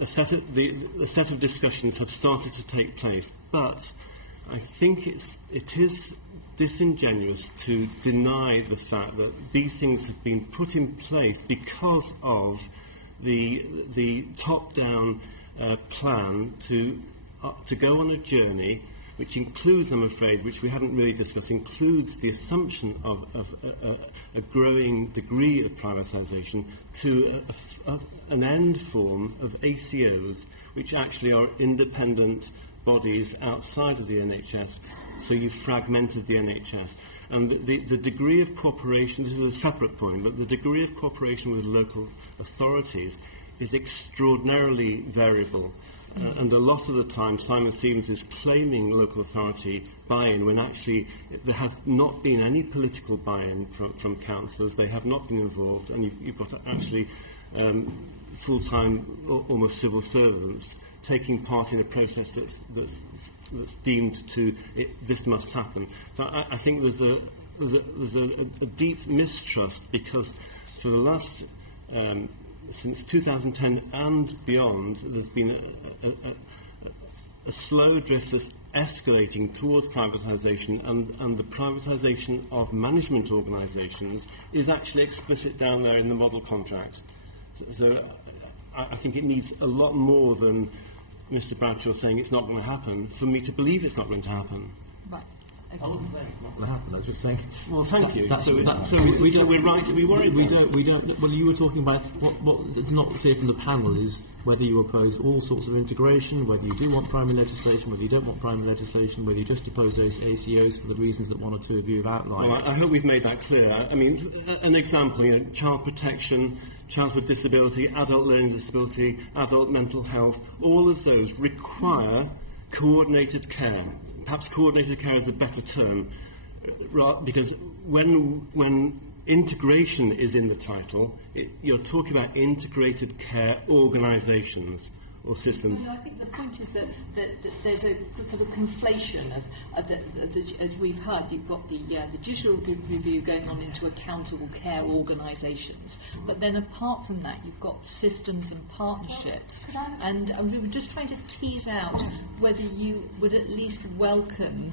a set of discussions have started to take place, but I think it is disingenuous to deny the fact that these things have been put in place because of the top-down plan to go on a journey which includes, I'm afraid, which we haven't really discussed, includes the assumption of a growing degree of privatisation to an end form of ACOs, which actually are independent bodies outside of the NHS, so you've fragmented the NHS. And the degree of cooperation, this is a separate point, but the degree of cooperation with local authorities is extraordinarily variable. And a lot of the time Simon Stevens is claiming local authority buy-in when actually there has not been any political buy-in from councillors. They have not been involved, and you've got actually full-time, almost civil servants taking part in a process that's deemed to this must happen. So I think there's a deep mistrust because for the last since 2010 and beyond, there's been a slow drift that's escalating towards privatisation, and the privatisation of management organisations is actually explicit down there in the model contract. So I think it needs a lot more than Mr. Bradshaw saying it's not going to happen for me to believe it's not going to happen. Right. Okay. I wasn't saying it's not going to happen. I was just saying. Well, thank you. So we're right to be worried. We don't. Well, you were talking about what it's not clear from the panel is whether you oppose all sorts of integration, whether you do want primary legislation, whether you don't want primary legislation, whether you just oppose those ACOs for the reasons that one or two of you have outlined. Well, I hope we've made that clear. I mean, an example, child protection, childhood disability, adult learning disability, adult mental health, all of those require coordinated care. Perhaps coordinated care is a better term, because when integration is in the title, you're talking about integrated care organisations or systems. I think the point is that there's a sort of conflation of as we've heard, you've got the judicial review going on into accountable care organisations, but then apart from that, you've got systems and partnerships. And we were just trying to tease out whether you would at least welcome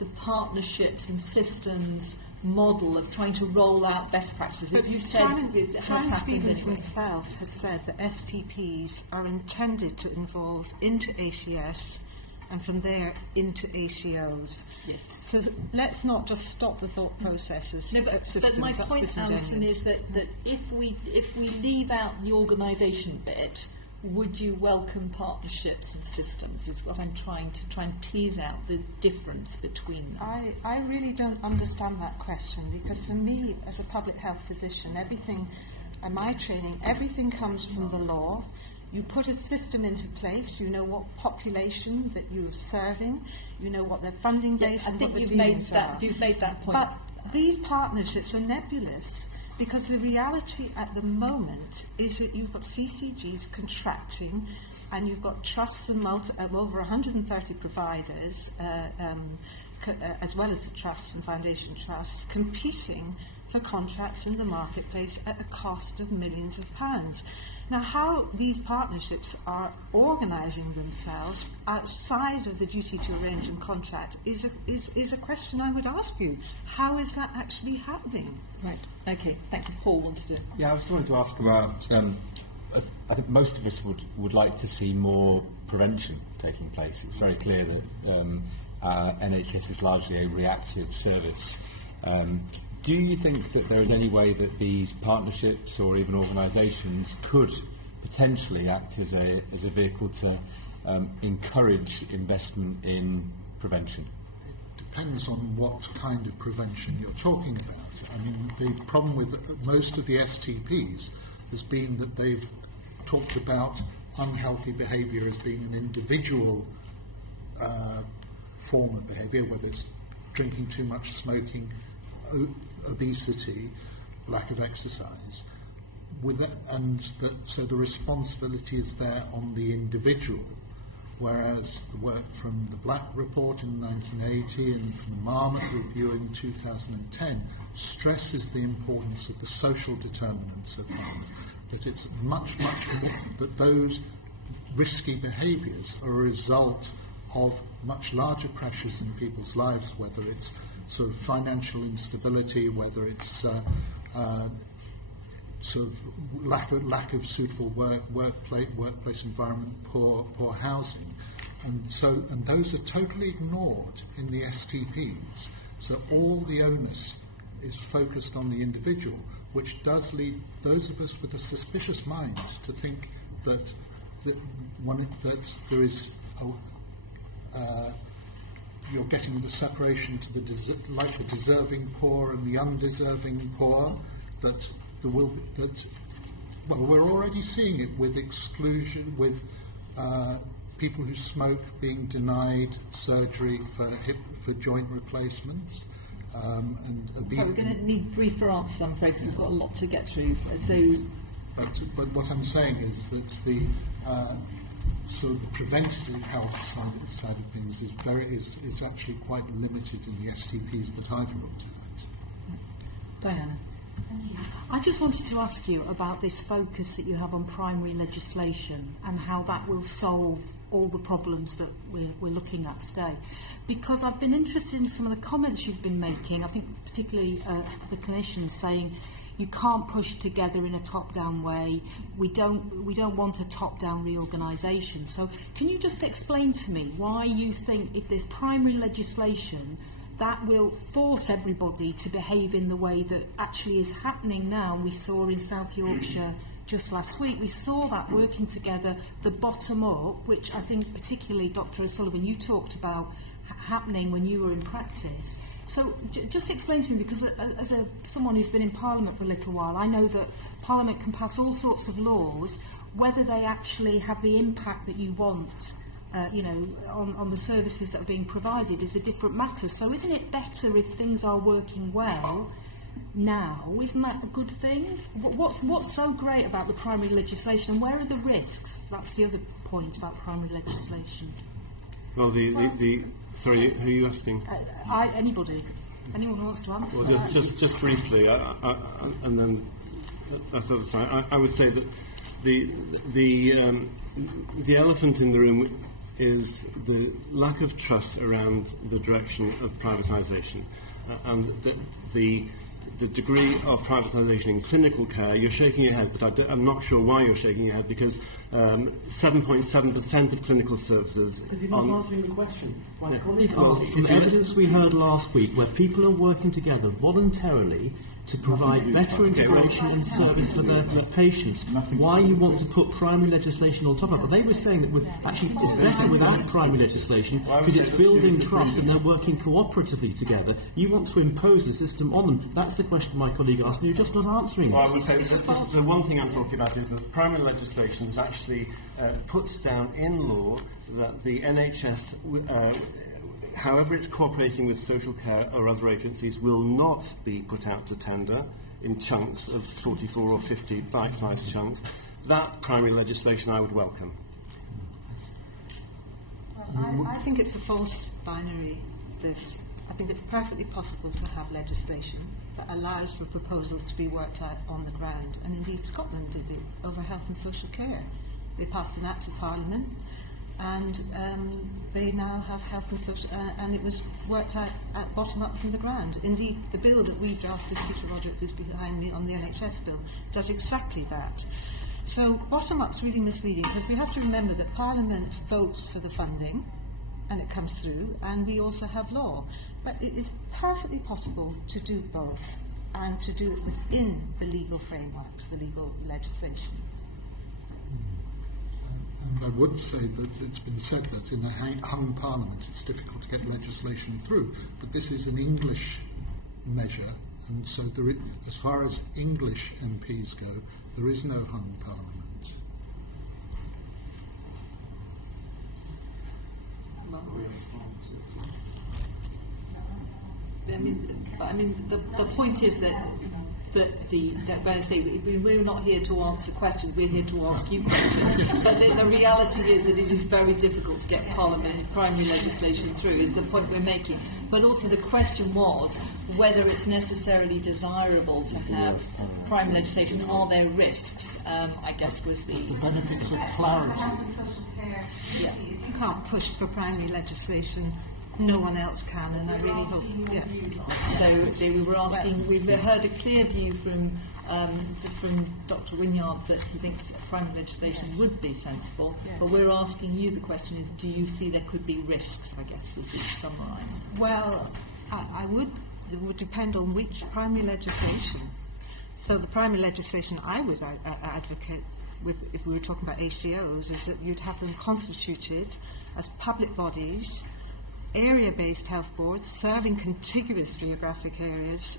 the partnerships and systems model of trying to roll out best practices. If you said it has Simon happened Stevens this way. himself has said that STPs are intended to evolve into ACS and from there into ACOs. Yes. So let's not just stop the thought processes at systems. But my That's point, Allyson, disingenuous. is that if we leave out the organisation bit, would you welcome partnerships and systems? Is what I'm trying to tease out the difference between them. I really don't understand that question, because for me, as a public health physician, everything, in my training, everything comes from the law. You put a system into place, you know what population that you're serving, you know what their funding base and what the dealings are. You've made that point. But these partnerships are nebulous, because the reality at the moment is that you've got CCGs contracting, and you've got trusts of over 130 providers, as well as the trusts and foundation trusts, competing for contracts in the marketplace at a cost of millions of pounds. Now, how these partnerships are organising themselves outside of the duty to arrange and contract is a question I would ask you. How is that actually happening? Right. Okay. Thank you. Paul wanted to. Yeah, I was wanting to ask about. I think most of us would like to see more prevention taking place. It's very clear that NHS is largely a reactive service. Do you think that there is any way that these partnerships or even organisations could potentially act as a vehicle to encourage investment in prevention? It depends on what kind of prevention you're talking about. I mean, the problem with most of the STPs has been that they've talked about unhealthy behaviour as being an individual form of behaviour, whether it's drinking too much, smoking, obesity, lack of exercise, so the responsibility is there on the individual, whereas the work from the Black Report in 1980 and from the Marmot Review in 2010 stresses the importance of the social determinants of health, that it's much, much more, that those risky behaviours are a result of much larger pressures in people's lives, whether it's sort of financial instability, whether it's sort of lack of suitable workplace environment, poor housing, and those are totally ignored in the STPs. So all the onus is focused on the individual, which does lead those of us with a suspicious mind to think that there is you're getting the separation to the deserving poor and the undeserving poor. That there will be, that, well, we're already seeing it with exclusion, with people who smoke being denied surgery for joint replacements. So we're going to need briefer answers, I'm afraid, because we've got a lot to get through. But what I'm saying is that the sort of the preventative health side of things is actually quite limited in the STPs that I've looked at. Diana. I just wanted to ask you about this focus that you have on primary legislation and how that will solve all the problems that we're looking at today. Because I've been interested in some of the comments you've been making, I think particularly the clinicians saying you can't push together in a top-down way. We don't want a top-down reorganisation. So can you just explain to me why you think if there's primary legislation that will force everybody to behave in the way that actually is happening now? We saw in South Yorkshire just last week, we saw that working together, the bottom up, which I think particularly Dr. O'Sullivan, you talked about happening when you were in practice. So just explain to me, because as someone who's been in Parliament for a little while, I know that Parliament can pass all sorts of laws, whether they actually have the impact that you want on the services that are being provided is a different matter. So isn't it better if things are working well now? Isn't that a good thing? What's so great about the primary legislation, and where are the risks? That's the other point about primary legislation. Well, sorry, who are you asking? Anybody. Anyone who wants to answer. Well, just briefly, and then that's the other side. I would say that the elephant in the room is the lack of trust around the direction of privatisation, and the degree of privatisation in clinical care. You're shaking your head, but I'm not sure why you're shaking your head, because 7.7% of clinical services... Because you're not answering the question. My colleague asked, from evidence we heard last week, where people are working together voluntarily to provide better integration and service for their patients. Why you want to put primary legislation on top of it? But they were saying that actually it's better without primary legislation because it's building trust and they're working cooperatively together. You want to impose the system on them. That's the question my colleague asked, and you're just not answering it. Well, I would say the one thing I'm talking about is that primary legislation actually puts down in law that the NHS... however it's cooperating with social care or other agencies, will not be put out to tender in chunks of 44 or 50 bite-sized chunks. That primary legislation I would welcome. I think it's a false binary, this. I think it's perfectly possible to have legislation that allows for proposals to be worked out on the ground. And indeed Scotland did it over health and social care. They passed an act of Parliament, and they now have health and social, and it was worked out at bottom up from the ground. Indeed, the bill that we drafted, Peter Roderick, who's behind me on the NHS bill, does exactly that. So bottom up's really misleading, because we have to remember that Parliament votes for the funding, and it comes through, and we also have law. But it is perfectly possible to do both. and to do it within the legal frameworks, the legal legislation. And I would say that it's been said that in a hung parliament it's difficult to get legislation through, but this is an English measure, and so as far as English MPs go, there is no hung parliament. The point is that when I say we're not here to answer questions, we're here to ask you questions. But the reality is that it is very difficult to get primary legislation through, is the point we're making. But also the question was whether it's necessarily desirable to have primary legislation. Are there risks? I guess was the benefits of clarity. Yeah. You can't push for primary legislation. No one else can, and I really hope. Yeah. So we were asking. We've heard a clear view from Dr. Winyard that he thinks primary legislation would be sensible. Yes. But we're asking you. The question is, do you see there could be risks? I guess would be summarised. Well, I would. It would depend on which primary legislation. So the primary legislation I would advocate, if we were talking about ACOs, is that you'd have them constituted as public bodies, area-based health boards, serving contiguous geographic areas,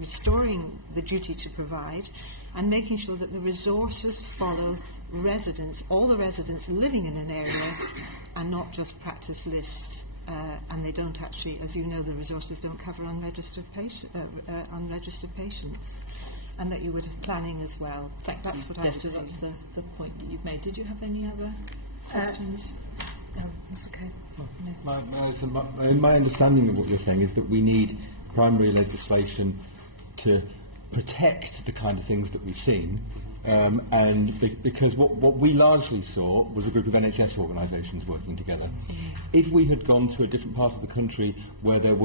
restoring the duty to provide, and making sure that the resources follow residents, all the residents living in an area, and not just practice lists. And they don't actually, as you know, the resources don't cover unregistered patients. And that you would have planning as well. That's what I would say. That's the point that you've made. Did you have any other questions? No, it's okay. No. My understanding of what you're saying is that we need primary legislation to protect the kind of things that we've seen, because what we largely saw was a group of NHS organisations working together. If we had gone to a different part of the country where there had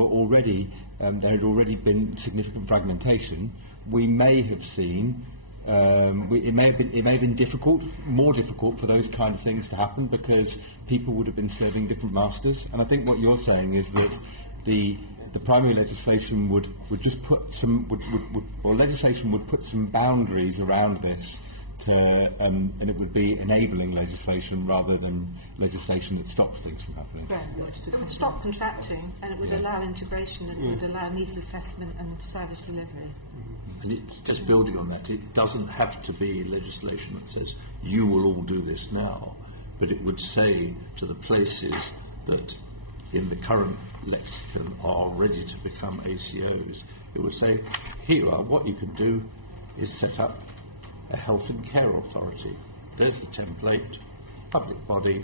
already been significant fragmentation, we may have seen it may have been difficult, more difficult for those kind of things to happen because people would have been serving different masters. And I think what you're saying is that the primary legislation would just put some legislation would put some boundaries around this and it would be enabling legislation rather than legislation that stopped things from happening. Right. And stop contracting, and it would allow integration, and it would allow needs assessment and service delivery. And just building on that, it doesn't have to be legislation that says you will all do this now, but it would say to the places that in the current lexicon are ready to become ACOs, it would say, here you are, what you can do is set up a health and care authority. There's the template, public body,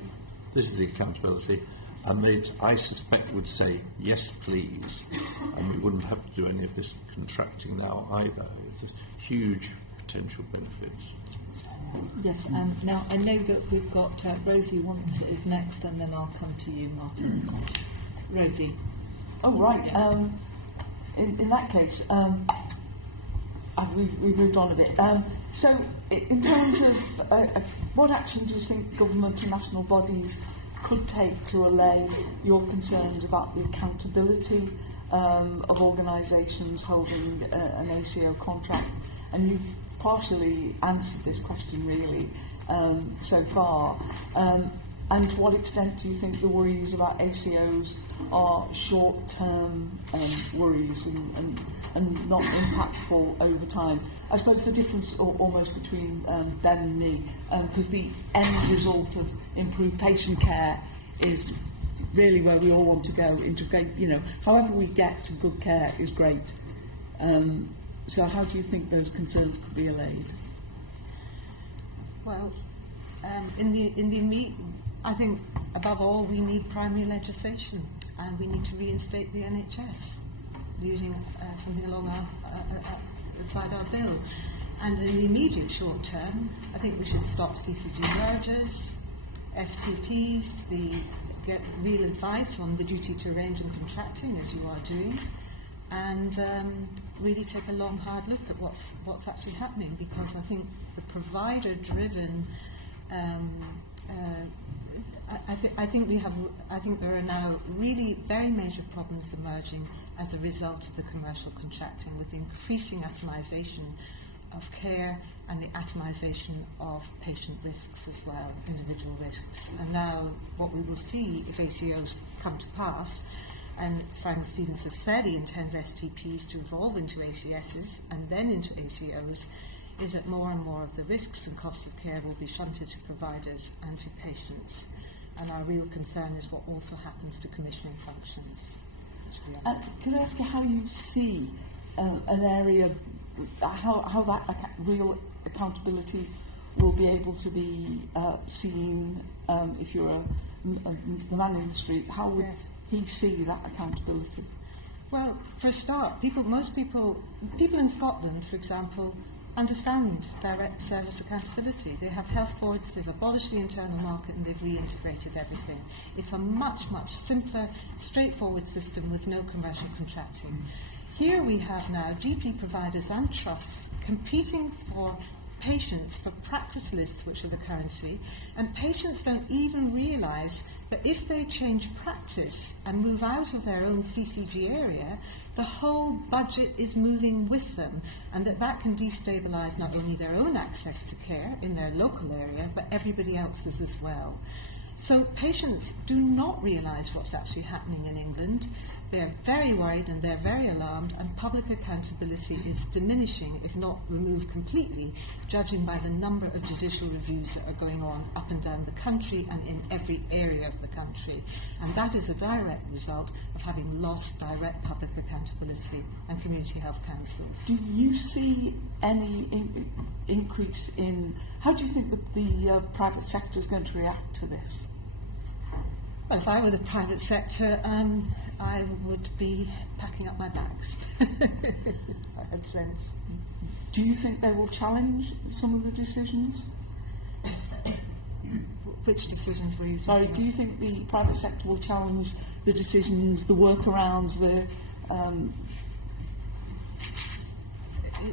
this is the accountability, and they, I suspect, would say, yes, please, and we wouldn't have to do any of this contracting now either. It's just huge potential benefits. Yes, now I know that we've got Rosie is next, and then I'll come to you, Martin. Rosie. Oh, right. In that case, we've moved on a bit. So, in terms of what action do you think government and national bodies could take to allay your concerns about the accountability of organisations holding an ACO contract? And you've partially answered this question, really, so far. And to what extent do you think the worries about ACOs are short-term worries and not impactful over time? I suppose the difference almost between them and me, because the end result of improved patient care is really where we all want to go. Integrate, however we get to good care is great. So how do you think those concerns could be allayed? Well, in the immediate, I think above all we need primary legislation, and we need to reinstate the NHS using something along outside our bill. And in the immediate short term, I think we should stop CCG mergers, STPs, get real advice on the duty to arrange and contracting, as you are doing, and really take a long, hard look at what's actually happening, because I think the provider-driven I think there are now really very major problems emerging as a result of the commercial contracting, with increasing atomisation of care and the atomisation of patient risks as well, individual risks. And now what we will see if ACOs come to pass, and Simon Stevens has said he intends STPs to evolve into ACSs and then into ACOs, is that more and more of the risks and costs of care will be shunted to providers and to patients. And our real concern is what also happens to commissioning functions. Can I ask you how you see an area, how that real accountability will be able to be seen if you're the man in the street? How would he see that accountability? Well, for a start, most people in Scotland, for example, understand direct service accountability. They have health boards, they've abolished the internal market, and they've reintegrated everything. It's a much, much simpler, straightforward system with no commercial contracting. Here we have now GP providers and trusts competing for patients for practice lists, which are the currency, and patients don't even realise that if they change practice and move out of their own CCG area, the whole budget is moving with them, and that can destabilise not only their own access to care in their local area, but everybody else's as well. So patients do not realise what's actually happening in England. They're very worried and they're very alarmed, and public accountability is diminishing, if not removed completely, judging by the number of judicial reviews that are going on up and down the country and in every area of the country. And that is a direct result of having lost direct public accountability and community health councils. Do you see any increase in... How do you think that the private sector is going to react to this? Well, if I were the private sector, I would be packing up my bags. I had sense. Do you think they will challenge some of the decisions? Which decisions were you talking Sorry, about? do you think the private sector will challenge the decisions, the workarounds, the...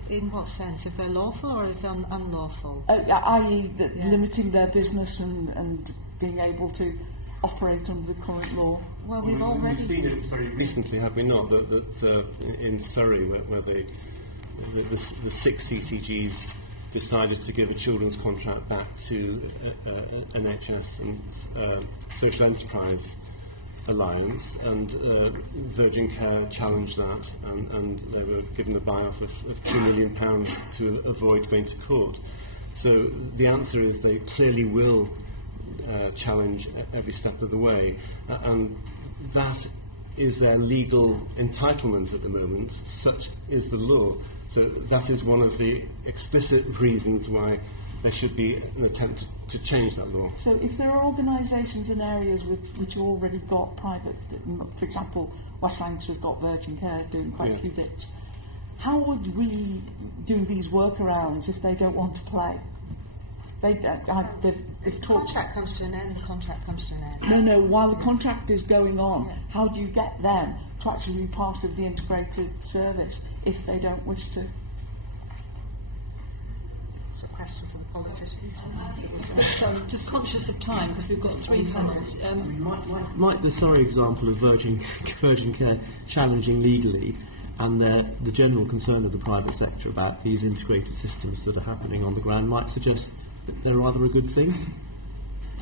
In what sense? If they're lawful or if they're unlawful? i.e. limiting their business and being able to operate under the current law? Well, we've already seen it very recently, have we not? That in Surrey, where the 6 CCGs decided to give a children's contract back to NHS and Social Enterprise Alliance, and Virgin Care challenged that, and they were given a buy-off of £2 million to avoid going to court. So the answer is they clearly will challenge every step of the way, and that is their legal entitlement at the moment. Such is the law. So that is one of the explicit reasons why there should be an attempt to change that law. So if there are organisations in areas which already got private, for example, West Lancs has got Virgin Care doing quite a few bits, how would we do these workarounds if they don't want to play? They've the contract comes to an end, the contract comes to an end. No, while the contract is going on, how do you get them to actually be part of the integrated service if they don't wish to? It's a question for the politicians. So, just conscious of time, because we've got 3 panels. Might the Surrey example of Virgin Care challenging legally and the general concern of the private sector about these integrated systems that are happening on the ground might suggest that they're rather a good thing?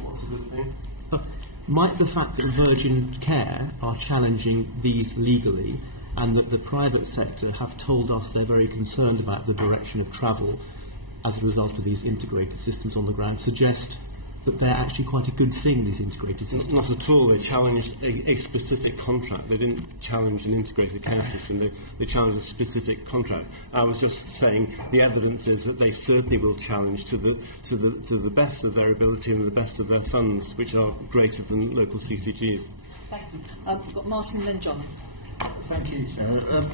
What's a good thing? Might the fact that Virgin Care are challenging these legally, and that the private sector have told us they're very concerned about the direction of travel as a result of these integrated systems on the ground, suggest that they're actually quite a good thing, these integrated systems? Not at all. They challenged a specific contract. They didn't challenge an integrated care system. They challenged a specific contract. I was just saying the evidence is that they certainly will challenge to the best of their ability and the best of their funds, which are greater than local CCGs. Thank you. We've got Martin and then John. Thank you, Sarah.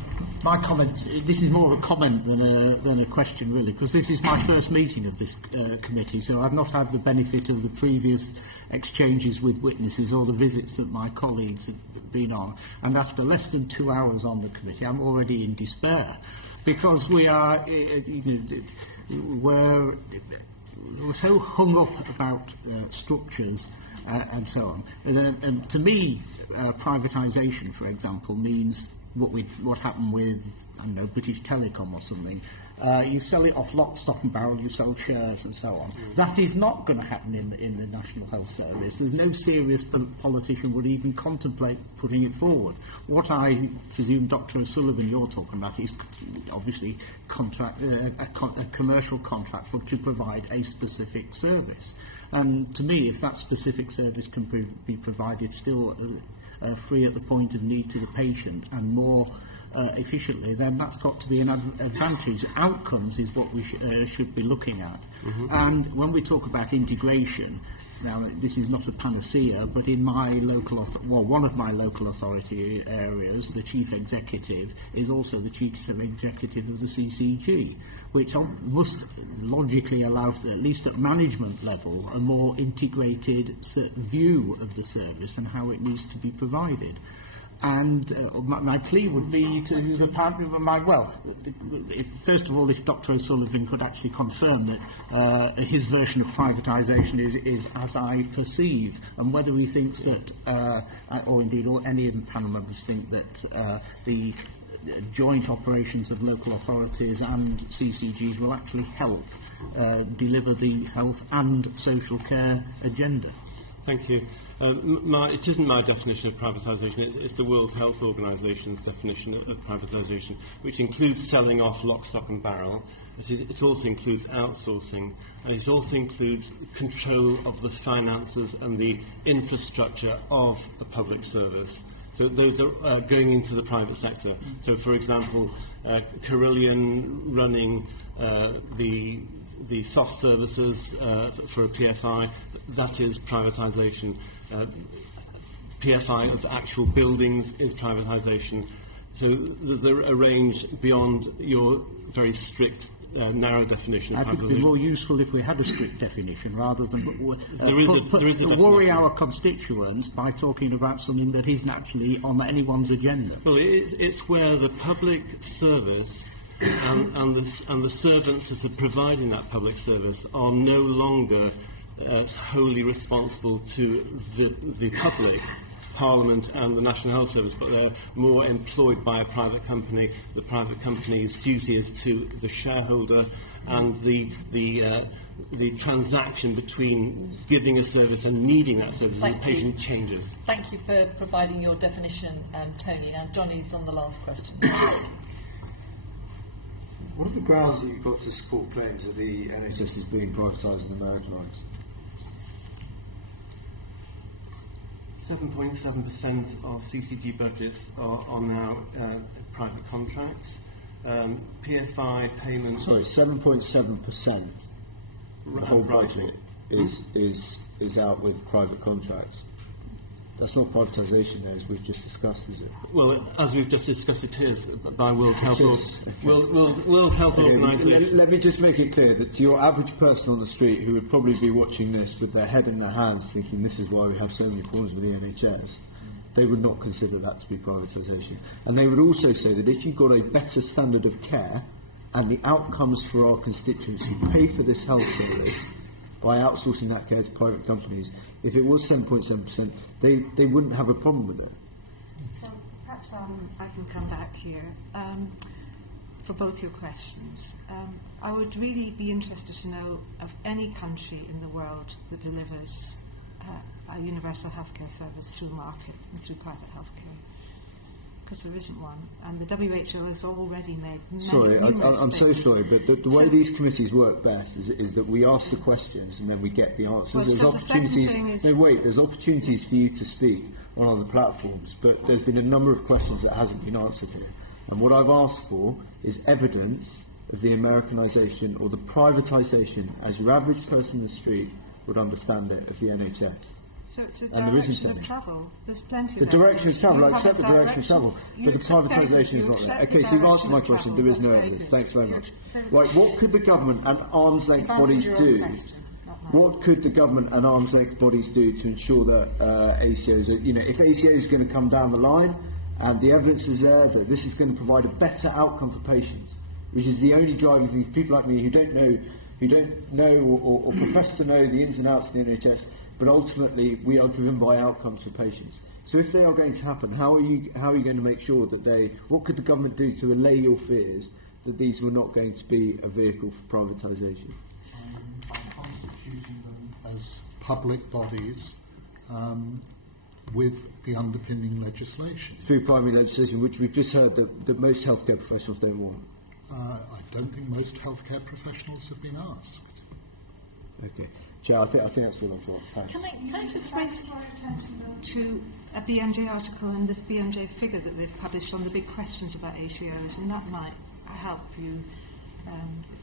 My comment, this is more of a comment than a question, really, because this is my first meeting of this committee, so I've not had the benefit of the previous exchanges with witnesses or the visits that my colleagues have been on. And after less than 2 hours on the committee, I'm already in despair, because we are, we're so hung up about structures and so on. And to me, privatisation, for example, means what happened with, I don't know, British Telecom or something. You sell it off lock, stock and barrel, you sell shares and so on. That is not going to happen in the National Health Service. There's no serious politician would even contemplate putting it forward. What I presume Dr. O'Sullivan you're talking about is obviously a commercial contract to provide a specific service. And to me, if that specific service can be provided still free at the point of need to the patient and more efficiently, then that's got to be an advantage. Outcomes is what we should be looking at. And when we talk about integration, now this is not a panacea, but in my local, one of my local authority areas, the chief executive is also the chief executive of the CCG, which must logically allow, at least at management level, a more integrated view of the service and how it needs to be provided. And my plea would be to the partner of my, first of all, if Dr. O'Sullivan could actually confirm that his version of privatisation is as I perceive, and whether he thinks that, or indeed any of the panel members think that the joint operations of local authorities and CCGs will actually help deliver the health and social care agenda. Thank you. It isn't my definition of privatisation, it's the World Health Organisation's definition of privatisation, which includes selling off lock, stock and barrel. It also includes outsourcing, and it also includes control of the finances and the infrastructure of a public service. So those are going into the private sector. So, for example, Carillion running the soft services for a PFI, that is privatisation. PFI of actual buildings is privatisation. So there's a range beyond your very strict, narrow definition of privatisation. I think it would be more useful if we had a strict definition rather than worry our constituents by talking about something that isn't actually on anyone's agenda. Well, it's where the public service and the servants that are providing that public service are no longer wholly responsible to the public, Parliament and the National Health Service, but they're more employed by a private company. The private company's duty is to the shareholder, and the transaction between giving a service and needing that service as the patient changes. Thank you for providing your definition, Tony. Now, Johnny's on the last question. What are the grounds that you've got to support claims that the NHS is being privatised and Americanised? 7.7% of CCG budgets are now private contracts. PFI payments... Sorry, 7.7%. The whole budget is out with private contracts. That's not privatisation, as we've just discussed, is it? Well, as we've just discussed, it is by World Health Organisation. Let me just make it clear that to your average person on the street who would probably be watching this with their head in their hands thinking this is why we have so many problems with the NHS, they would not consider that to be privatisation. And they would also say that if you've got a better standard of care and the outcomes for our constituents who pay for this health service by outsourcing that care to private companies, if it was 7.7%, they wouldn't have a problem with it. So perhaps I can come back here for both your questions. I would really be interested to know of any country in the world that delivers a universal healthcare service through market and through private healthcare, because there isn't one, and the WHO has already made I'm so sorry, but the way these committees work best is that we ask the questions and then we get the answers. Well, there's so opportunities. There's opportunities for you to speak on other platforms, but there's been a number of questions that hasn't been answered here. And what I've asked for is evidence of the Americanisation or the privatisation, as your average person in the street would understand it, of the NHS. So it's a direction of travel. There's plenty of the direction of travel, I accept the direction of travel, but the privatisation is not there. Okay, so you've answered my question. There is no evidence. Thanks very much. Right, what could the government and arm's length bodies do? What could the government and arm's length bodies do to ensure that ACOs, if ACO is going to come down the line and the evidence is there that this is going to provide a better outcome for patients, which is the only driving thing for people like me who don't know or profess to know the ins and outs of the NHS, but ultimately we are driven by outcomes for patients. So if they are going to happen, how are you going to make sure that what could the government do to allay your fears that these were not going to be a vehicle for privatisation? By constituting them as public bodies with the underpinning legislation. Through primary legislation, which we've just heard that most healthcare professionals don't want. I don't think most healthcare professionals have been asked. Okay. Chair, I think that's all I've got. Can I just raise your attention to a BMJ article and this BMJ figure that they've published on the big questions about ACOs, and that might help you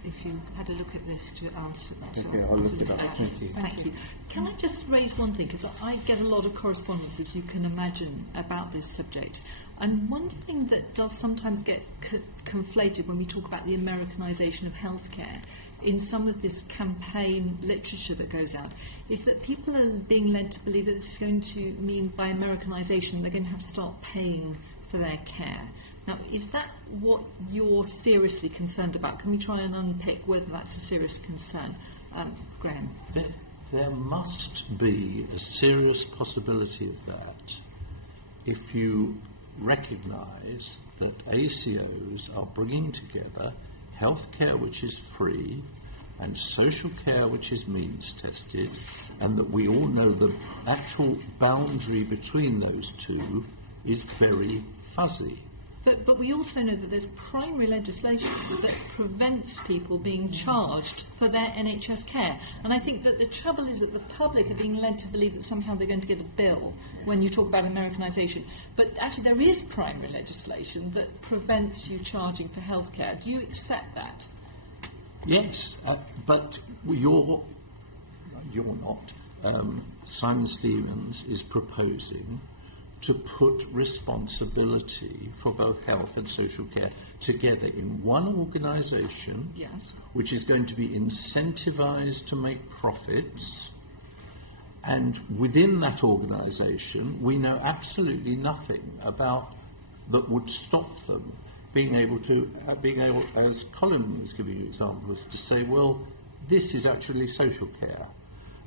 if you had a look at this to answer that. Okay, I'll look it up. Thank you. Thank you. Can I just raise one thing? Because I get a lot of correspondence, as you can imagine, about this subject. And one thing that does sometimes get conflated when we talk about the Americanisation of healthcare in some of this campaign literature that goes out is that people are being led to believe that it's going to mean by Americanisation they're going to have to start paying for their care. Now, is that what you're seriously concerned about? Can we try and unpick whether that's a serious concern? Graham? There must be a serious possibility of that if you recognise that ACOs are bringing together healthcare which is free and social care which is means tested, and that we all know the actual boundary between those two is very fuzzy. But we also know that there's primary legislation that prevents people being charged for their NHS care. And I think that the trouble is that the public are being led to believe that somehow they're going to get a bill when you talk about Americanisation. But actually there is primary legislation that prevents you charging for healthcare. Do you accept that? Yes, but you're not. Simon Stevens is proposing to put responsibility for both health and social care together in one organisation, yes, which is going to be incentivised to make profits, and within that organisation we know absolutely nothing about that would stop them being able, as Colin was giving you examples, to say, well, this is actually social care.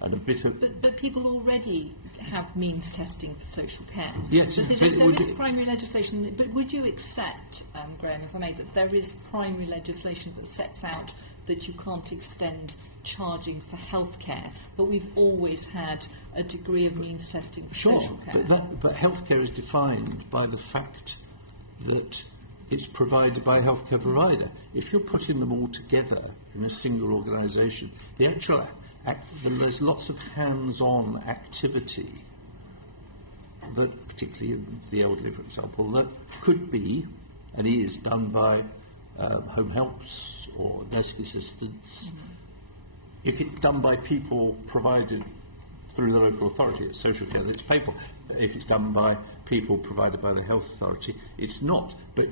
And a bit of but people already have means testing for social care. Yes, so there is primary legislation. But would you accept, Graham, if I may, that there is primary legislation that sets out that you can't extend charging for healthcare, but we've always had a degree of means testing for social care? But healthcare is defined by the fact that it's provided by a healthcare provider. If you're putting them all together in a single organisation, the actual there's lots of hands-on activity that, particularly in the elderly, for example, that could be and is done by home helps or desk assistants. Mm-hmm. If it's done by people provided through the local authority, it's social care that's paid for. If it's done by people provided by the health authority, it's not. But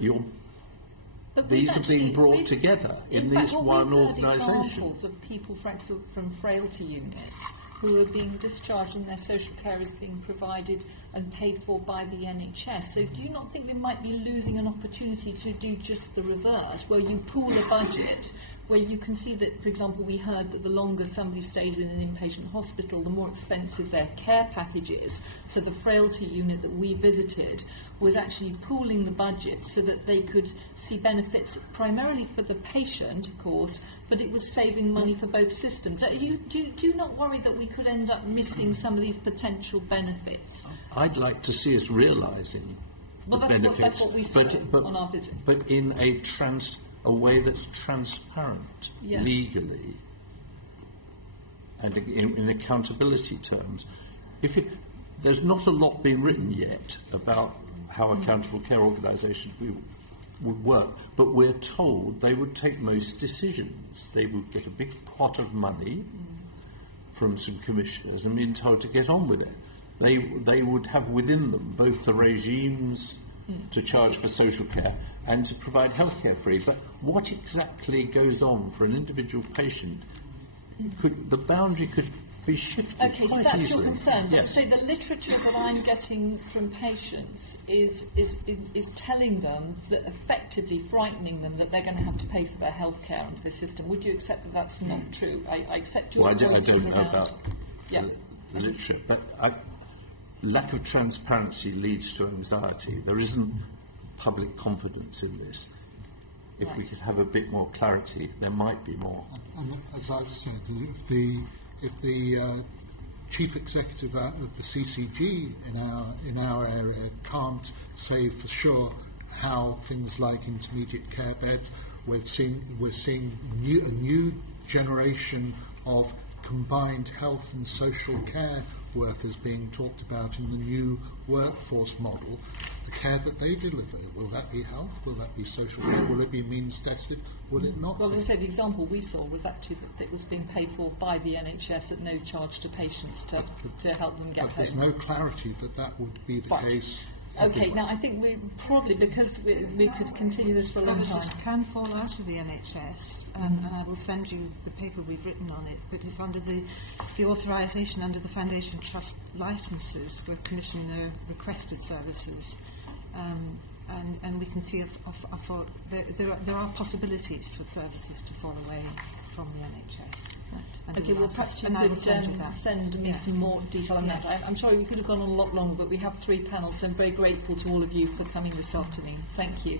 these are being brought together in this one organisation. Examples of people, for example, from frailty units who are being discharged and their social care is being provided and paid for by the NHS. So do you not think we might be losing an opportunity to do just the reverse, where you pool a budget, where you can see that, for example, we heard that the longer somebody stays in an inpatient hospital, the more expensive their care package is. So the frailty unit that we visited was actually pooling the budget so that they could see benefits primarily for the patient, of course, but it was saving money for both systems. Do you not worry that we could end up missing some of these potential benefits? I'd like to see us realising the benefits, that's what we saw on our visit. But in a way that's transparent, yes, legally, and in accountability terms. There's not a lot being written yet about how accountable care organisations would work, but we're told they would take most decisions. They would get a big pot of money from some commissioners and being told to get on with it. They would have within them both the regimes to charge for social care and to provide healthcare free. But what exactly goes on for an individual patient? The boundary could be shifted quite easily. Okay, so that's your concern. Yes. So the literature that I'm getting from patients is telling them that, effectively frightening them, that they're going to have to pay for their healthcare under the system. Would you accept that that's not true? I accept your I don't know around about the literature, but lack of transparency leads to anxiety. There isn't public confidence in this. If we could have a bit more clarity, there might be more. And as I've said, if the chief executive of the CCG in our area can't say for sure how things like intermediate care beds, we're seeing a new generation of combined health and social care workers being talked about in the new workforce model. The care that they deliver, will that be health? Will that be social care? Will it be means tested? Will it not? Well, as I say, the example we saw was actually that it was being paid for by the NHS at no charge to patients to help them get home. There's no clarity that that would be the case. Okay, now I think we probably, because we could continue this for a long time. Services can fall out of the NHS, and I will send you the paper we've written on it, but it's under the authorisation under the Foundation Trust licences for commissioner requested services. And we can see there are possibilities for services to fall away from the NHS. Right. Okay, well, perhaps you could send me some more detail on that. I'm sorry we could have gone on a lot longer, but we have 3 panels, so I'm very grateful to all of you for coming this afternoon. Thank you.